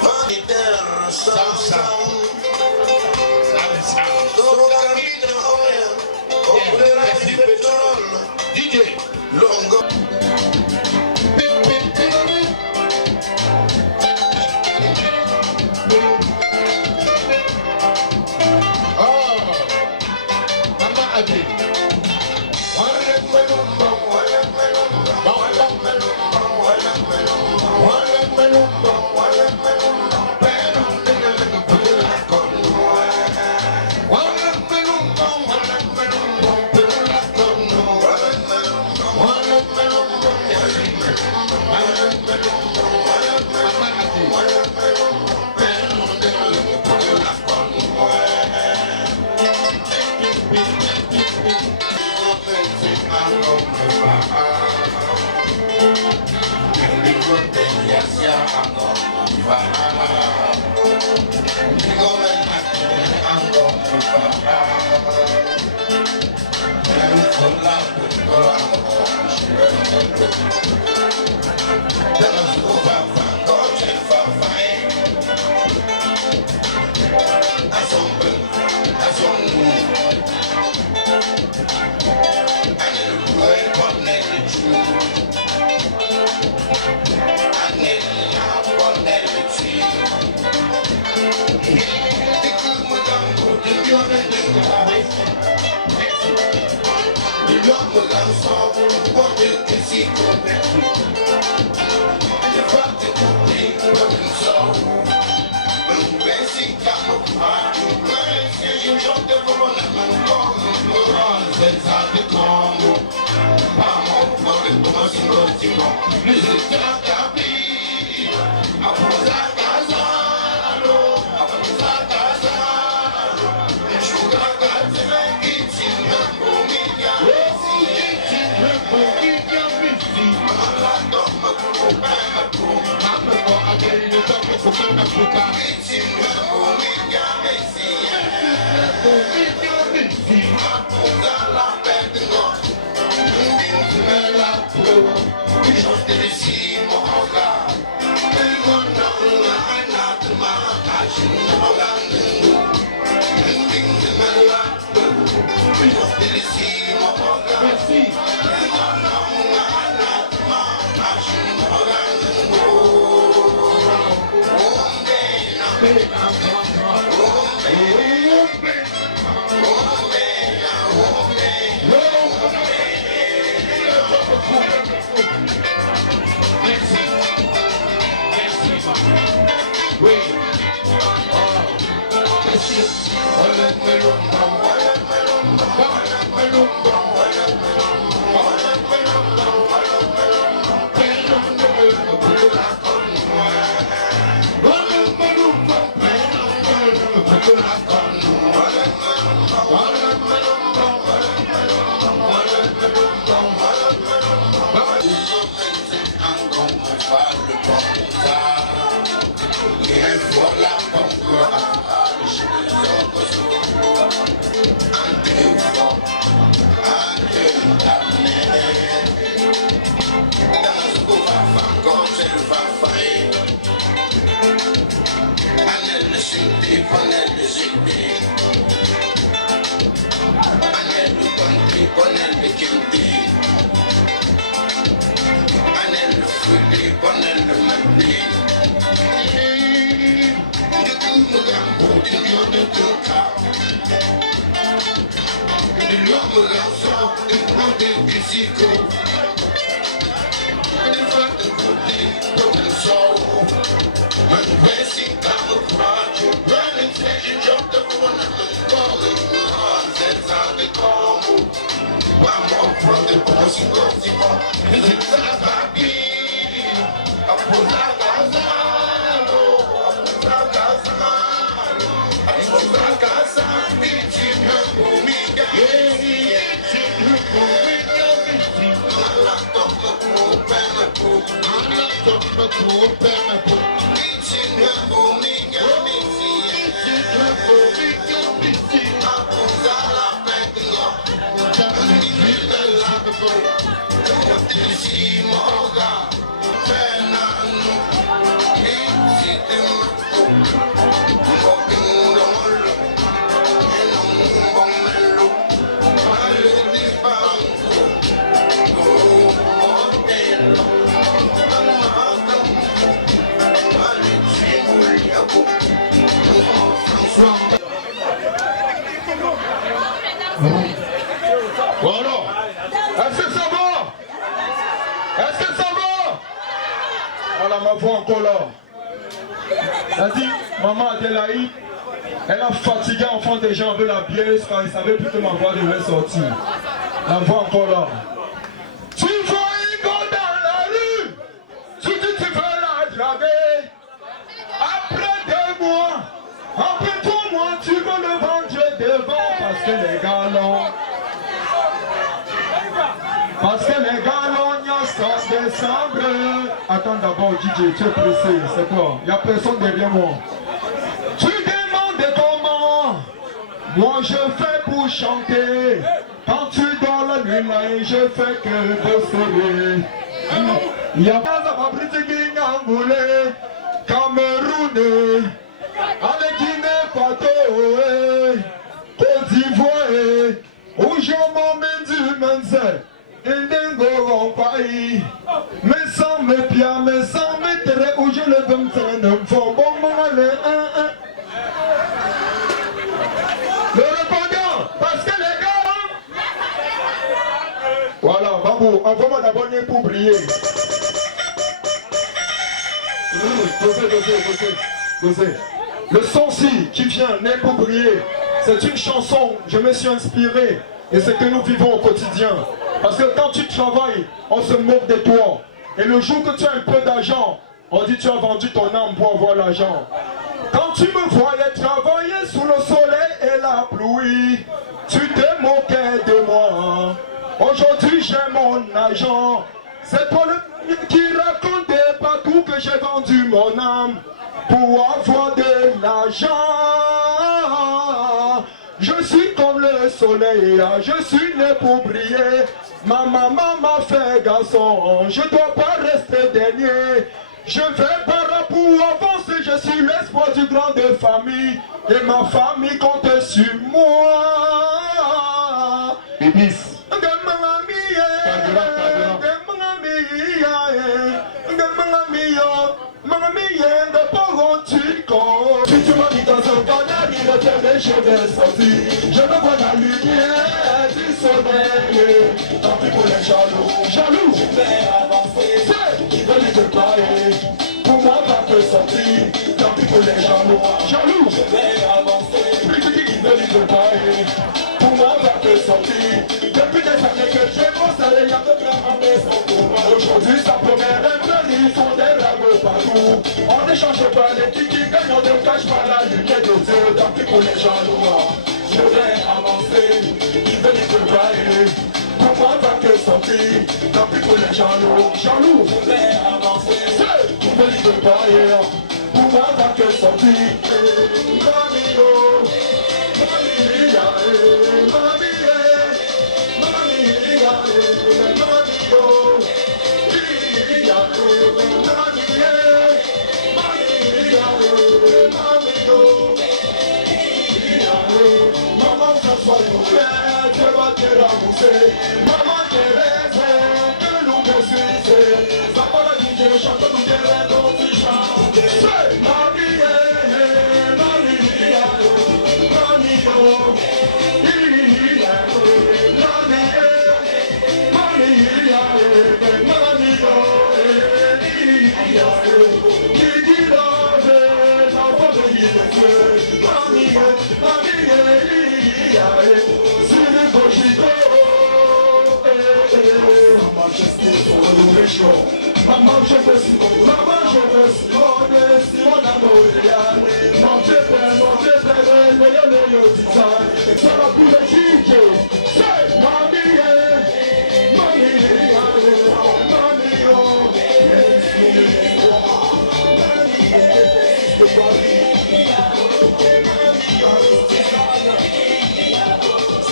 vanitaire sans âme. Nos camions de oil, on verra du pétrole. DJ, longo. It's voix encore là. Elle dit, maman Adélaïde, elle a fatigué enfant des gens avec la pièce quand il savait plus que ma voix devait sortir. La voix encore là. Tu vois une go dans la rue, tu dis tu veux l'attraper. Après 2 mois, après 3 mois, tu veux le vendre devant parce que les galons. Parce que les galons sont décembre. Attends d'abord, DJ, tu es pressé, c'est quoi? Il n'y a personne derrière moi. Tu demandes comment? Moi je fais pour chanter. Quand tu dors la nuit là, je fais que bosser. Il y a pas à Britannique, Angoulé, Cameroun, avec Guinée, Fato, Côte d'Ivoire, où je m'en mets du menzel. Mais sans mes pieds, mais sans mes traits, où je le donne, ça ne me fait bon aller. Le répondant, parce que les gars, voilà, Babou, envoie-moi d'abonner pour prier. Dosez. Le son-ci qui vient n'est pour prier. C'est une chanson, je me suis inspiré. Et c'est que nous vivons au quotidien. Parce que quand tu travailles, on se moque de toi. Et le jour que tu as un peu d'argent, on dit tu as vendu ton âme pour avoir l'argent. Quand tu me voyais travailler sous le soleil et la pluie, tu te moquais de moi. Aujourd'hui j'ai mon argent. C'est toi le qui racontait partout que j'ai vendu mon âme pour avoir de l'argent. Je suis comme le soleil, je suis né pour briller. Ma maman m'a fait garçon, je dois pas rester dernier. Je vais par pour avancer, je suis l'espoir du grand de famille. Et ma famille compte sur moi. Ibis. Si tu m'as mis dans un canard, il était mes cheveux sortis. Je me vois la lumière du soleil. Tant pis pour les jaloux, je vais avancer. Ils veulent te parler, pour moi pas te sortir. Tant pis pour les jaloux, je vais avancer. Ils veulent te parler, pour moi pas te sortir. Depuis des années que j'ai constaté, il y a de plein en maison pour moi. Aujourd'hui ça promet un peu, ils font des ragots partout. On n'échange pas les kikis, gagnons de cash par la lumière de Dieu. Tant pis pour les jaloux, je vais avancer. Ils veulent te parler, pour moi pas te sortir. Tant pis pour les jaloux, je vais avancer. Ils veulent te parler, pour moi pas te sortir. Maman Thérèse, que l'on peut suivre. Ça parle à DJ, chante tout des rêves, on s'y chante. C'est Marie, maman, je veux si mon amour, mon Dieu, le design, ça va plus le DJ, c'est mamie,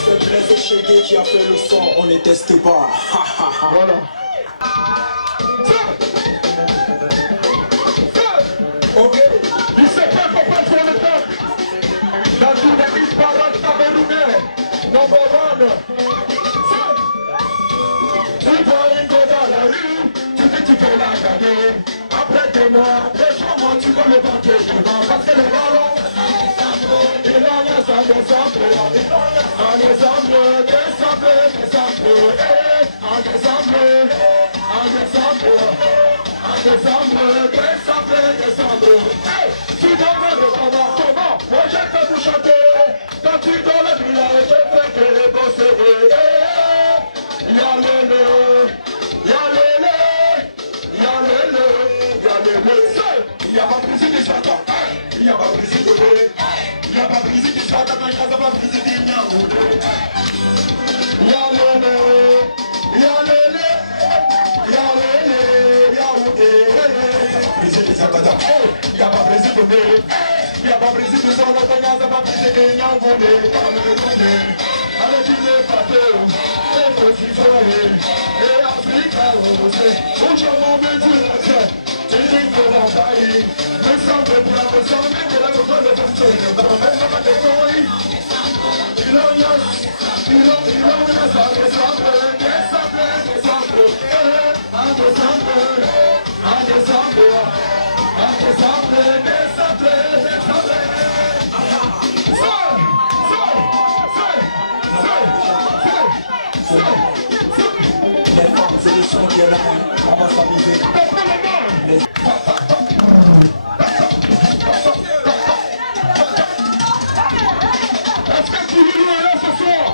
c'est Blaise Chégué qui a fait le son, on ne teste pas. Voilà. Ok, il s'est fait pourquoi sur le temps. Dans une des disparates camerounais, number one. Tu vois une go dans la rue, tu dis tu peux la gagner. Après 2 mois, moi tu vas le vendre devant. Parce que les ballons, il en a ça des samples. En décembre, en décembre. Hey, tu demandes comment, moi je peux vous chanter. Quand tu dans le village, je fais que les bosser. Yalele, yalele, yalele, yalele. Il n'y a pas brisé des chanteurs, il n'y a pas brisé de l'eau. Il n'y a pas brisé des chanteurs, il n'y a pas brisé des niaous. Yalele, yalele, yalele, yaoudé. Brisé des chanteurs, il n'y a pas brisé de l'eau. Il n'y a pas brisé de chanteurs, il n'y a pas brisé des niaous. Allez, tu n'es pas tôt. Et Africa, aujourd'hui, me dit, tu dis que l'on taille. Me semble bien, me semble que la chose de ton pays, ne va même pas te toyer. Il en a, ça ressemble, Les femmes, c'est le son qui est là, on va s'amuser. Est-ce que tu veux nous là ce soir?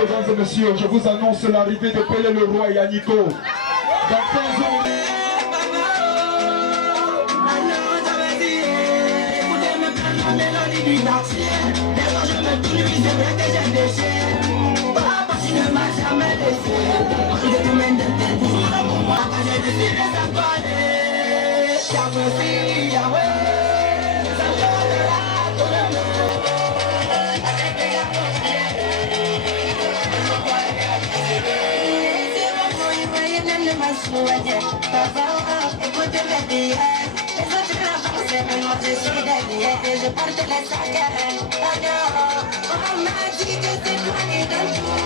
Mesdames et messieurs, je vous annonce l'arrivée de Pelé le Roi et Yannico. Dans 15 ans. Je porte les sacs, on m'a dit que c'est toi qui donne tout.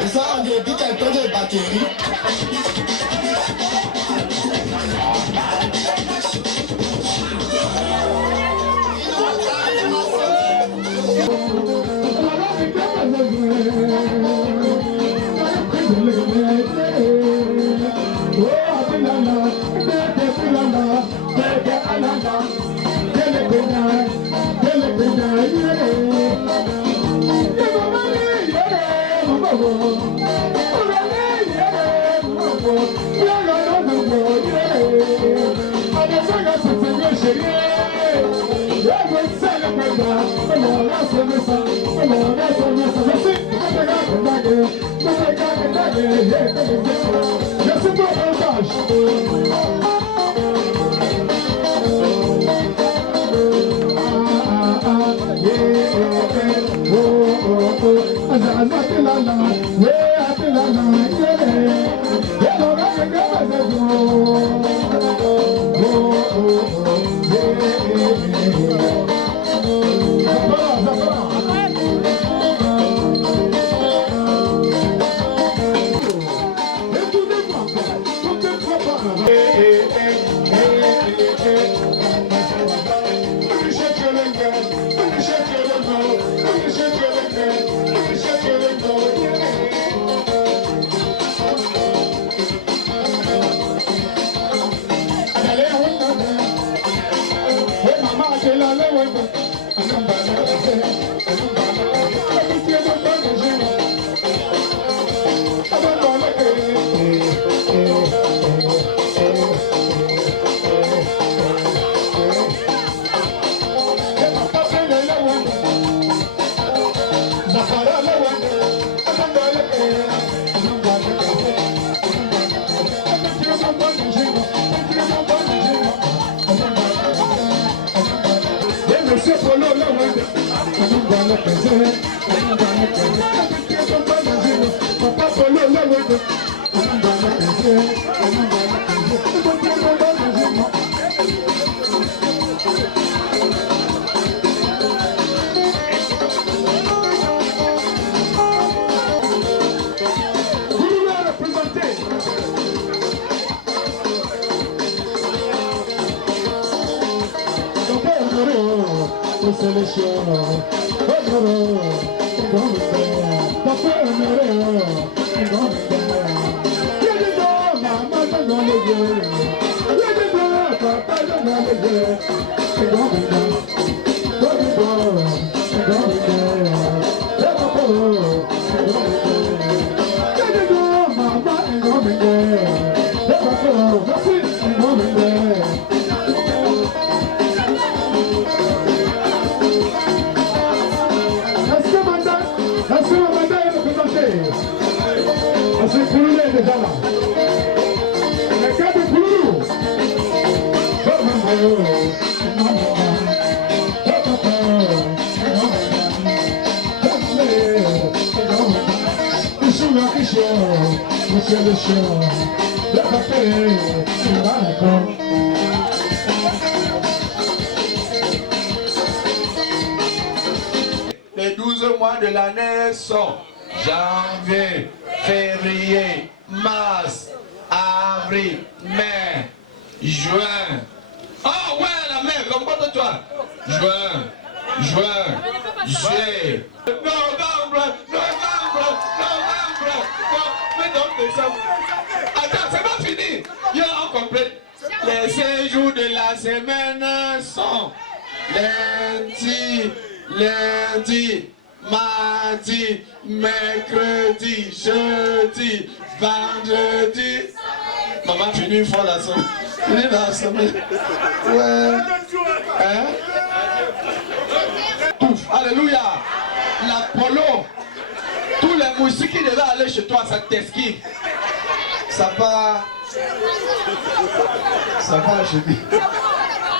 Et ça, on débute un peu de batterie. Les 12 mois de l'année sont janvier, février, mars, avril, mai, juin. Oh ouais, la mer, comporte-toi. Juin, juillet, novembre. Mais donc décembre. Attends, c'est pas fini. Il y a un complet. Les 5 jours de la semaine sont lundi, mardi, mercredi, jeudi, vendredi. Maman finit une fois la semaine. Finis la semaine. Ouais. Hein? Alléluia. La polo. Tous les moustiques qui devaient aller chez toi, ça t'esquive. Ça part. Ça part, je dis.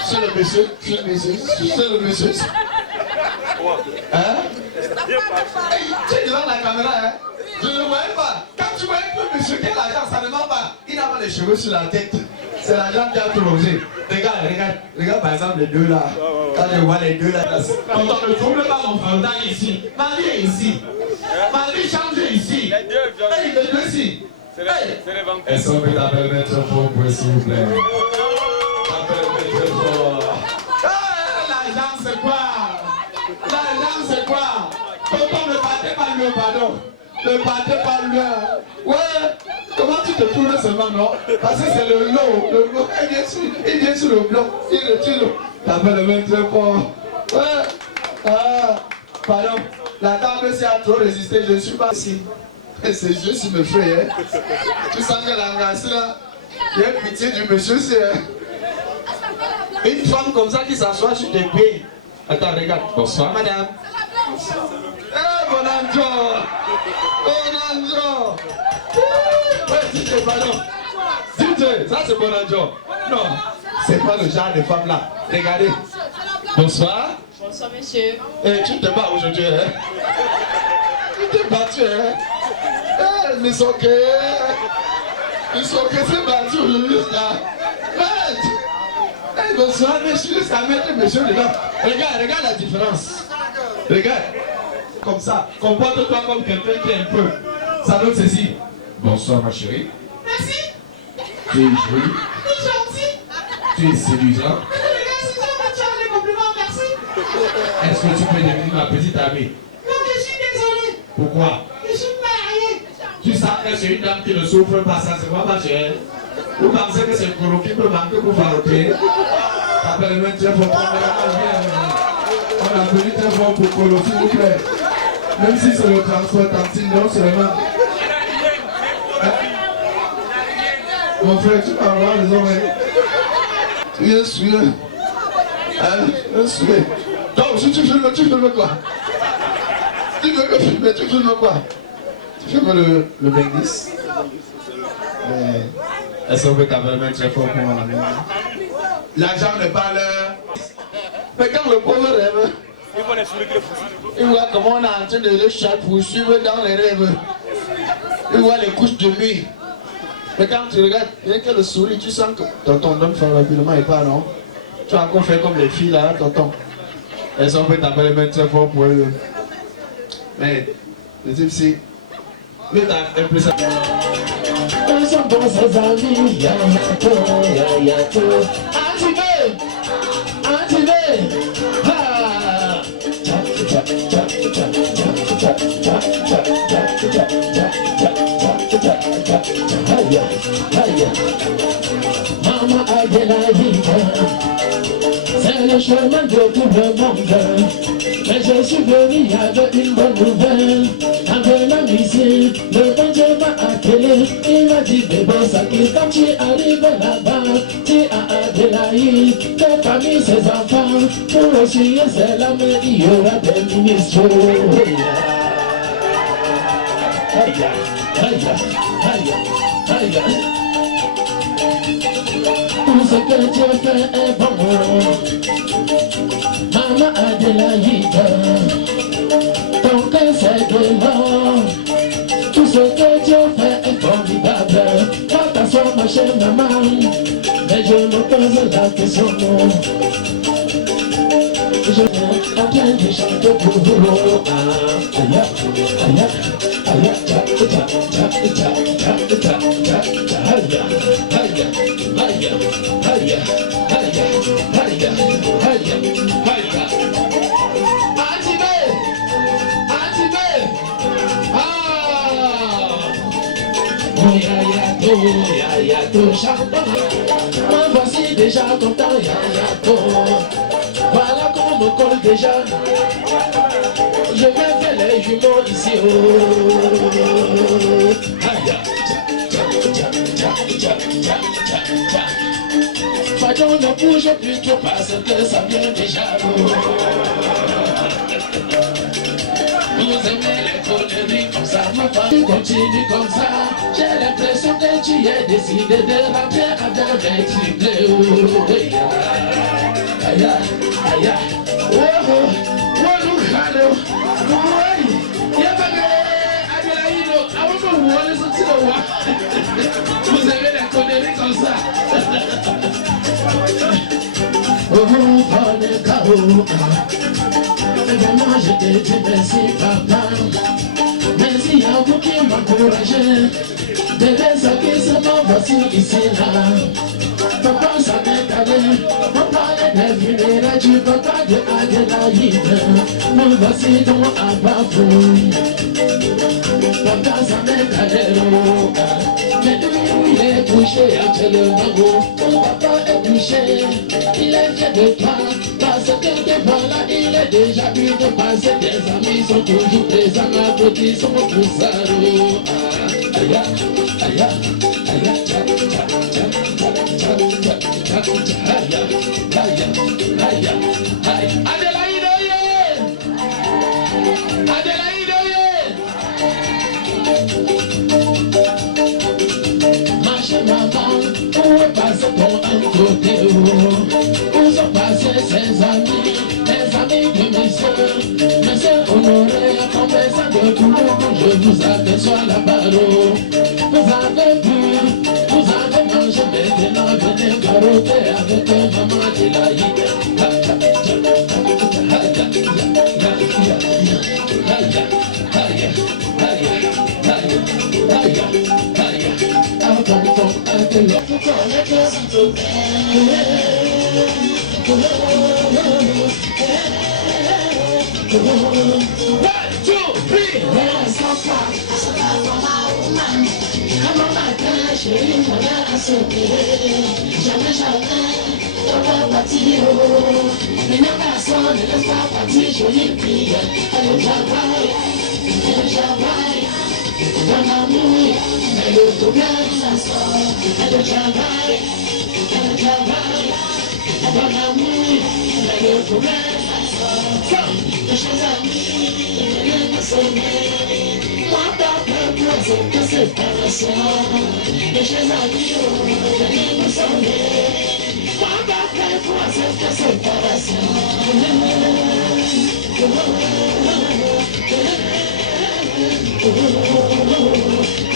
C'est le monsieur. Hein? Tu es devant la caméra, hein? Je ne le voyais pas. Quand tu vois un peu monsieur, quel argent, ça ne ment pas. Il a pas les cheveux sur la tête. C'est l'argent qui a tout osé. Regarde par exemple les deux là. Quand je vois les deux là. Quand on ne trouble pas mon frère ici. Marie est ici. Marie change ici. Les deux ici. Est-ce qu'on peut t'appeler maître fort, s'il vous plaît? T'appelle maître fort. L'argent c'est quoi? L'argent c'est quoi? Tonton, ne partez pas lui, pardon. Ne partez pas lui. Ouais. Comment tu te tournes seulement, non? Parce que c'est le lot. Le lot, il vient sur le bloc. Il retire l'eau. T'appelles le maître fort. Ouais. Ah. Pardon. La table s'y a trop résisté. Je ne suis pas ici. Et ses yeux sur me fait. Hein. Tu sens que la grâce là, il y a pitié du monsieur. C'est une femme comme ça qui s'assoit sur des pieds. Attends, regarde. Bonsoir, madame. Eh, bon anjo. Bon anjo. Ouais, DJ, pardon. DJ, ça c'est bon anjo. Non, c'est pas le genre de femme là. Regardez. Bonsoir. Bonsoir, monsieur. Eh, tu te bats aujourd'hui, hein? Tu t'es battu, hein? Eh, mais c'est ok. Ils sont que c'est battu aujourd'hui, là. Eh, bonsoir, monsieur, ça met monsieur dedans. Regarde la différence. Regarde. Comme ça. Comporte-toi comme quelqu'un qui est un peu. Ça donne ceci. Bonsoir, ma chérie. Merci. Tu es jolie. Tu es gentil. Tu es séduisant. Est-ce que tu peux devenir ma petite amie? Non, je suis désolée. Pourquoi? Je suis mariée. Tu sens que c'est une dame qui ne souffre pas, ça c'est pas ma chère. Vous pensez que c'est le coro qui peut manquer pour faroter? Après le très fort, on a venu très fort pour coro, s'il vous plaît. Même si c'est le transport tantine, non seulement. Mon frère, tu vas avoir les oreilles. Tu es sûr. Tu es sûr. Donc, si tu filmes quoi? Tu veux que filmer, tu filmes quoi? Tu filmes le Bengis. Est-ce qu'on peut t'appeler très fort pour mon ami? L'argent n'est pas l'heure. Mais quand le pauvre rêve, il voit comment on est en train de le poursuivre dans les rêves. Il voit les couches de nuit. Mais quand tu regardes, rien que le sourire, tu sens que tonton donne favorablement et pas, non? Tu as encore fait comme les filles là, tonton. Elles sont fait t'appeler même très fort pour eux. Mais, le type si. Mais t'as un peu ça. Elles sont dans ses amis, yayato, yayato. Activé, ha. Mama Adelaide. C'est le chemin de tout le monde. Mais je suis venu avec une bonne nouvelle. Avec la musique, le bon Dieu m'a appelé. Il m'a dit, bébé, ça qui quand tu arrives là-bas, tu as Adélaïde, tes familles, ses enfants. Pour aussi, c'est la main, il y aura des ministres. Aïe, aïe, aïe, aïe, aïe. Tout ce que Dieu fait est bon. Maman Adélaïde, ton cœur c'est de l'or. Tout ce que Dieu fait est formidable. Quand t'assois ma chère maman, mais je me pose la question. Je suis en train de chanter pour vous. Aïe, aïe, aïe, moi voici déjà content, yayato. Voilà qu'on me colle déjà. Je vais faire les jumeaux ici. Pardon, ne bouge plus trop parce que ça vient déjà. Vous aimez les conneries comme ça, ma femme. Tu continues comme ça. J'ai l'impression que tu es décidé de rentrer avec les clés. Aïe, aïe, aïe. Oh, oh, vous avez la connerie comme ça. Oh, pas de chaos. Vraiment, je te dis merci, papa. Merci à vous qui m'encouragez. Bébé, ça qui se m'en voici ici, là. Papa, ça m'est allé. On parlait des funérailles du papa de Adélaïde. Nous voici donc à Bafou. Papa, ça m'est allé. Mais où il est couché actuellement? Ton papa est couché. Il est fier de toi. Parce que devant là, il est déjà vu de passer. Des amis sont toujours présents. Applaudissons pour ça. Où sont passés ses amis, les amis de mes soeurs, mes soeurs honorées, comme mes amis de Toulouse, je vous aperçois là-bas. Vous avez bu, vous avez mangé, maintenant venez garoter avec maman Delaïde. Jamais, on va partir. Mais non, personne ne laisse pas partir, jolie fille. Elle travaille, dans l'amour, elle est tout bien, ça sort. Elle travaille, dans l'amour, elle est tout bien, ça sort. De chez amis, elle est me sauver. Moi, d'après moi, c'est que séparation. De chez amis, elle est me sauver. Moi, d'après moi, c'est que séparation. Oh,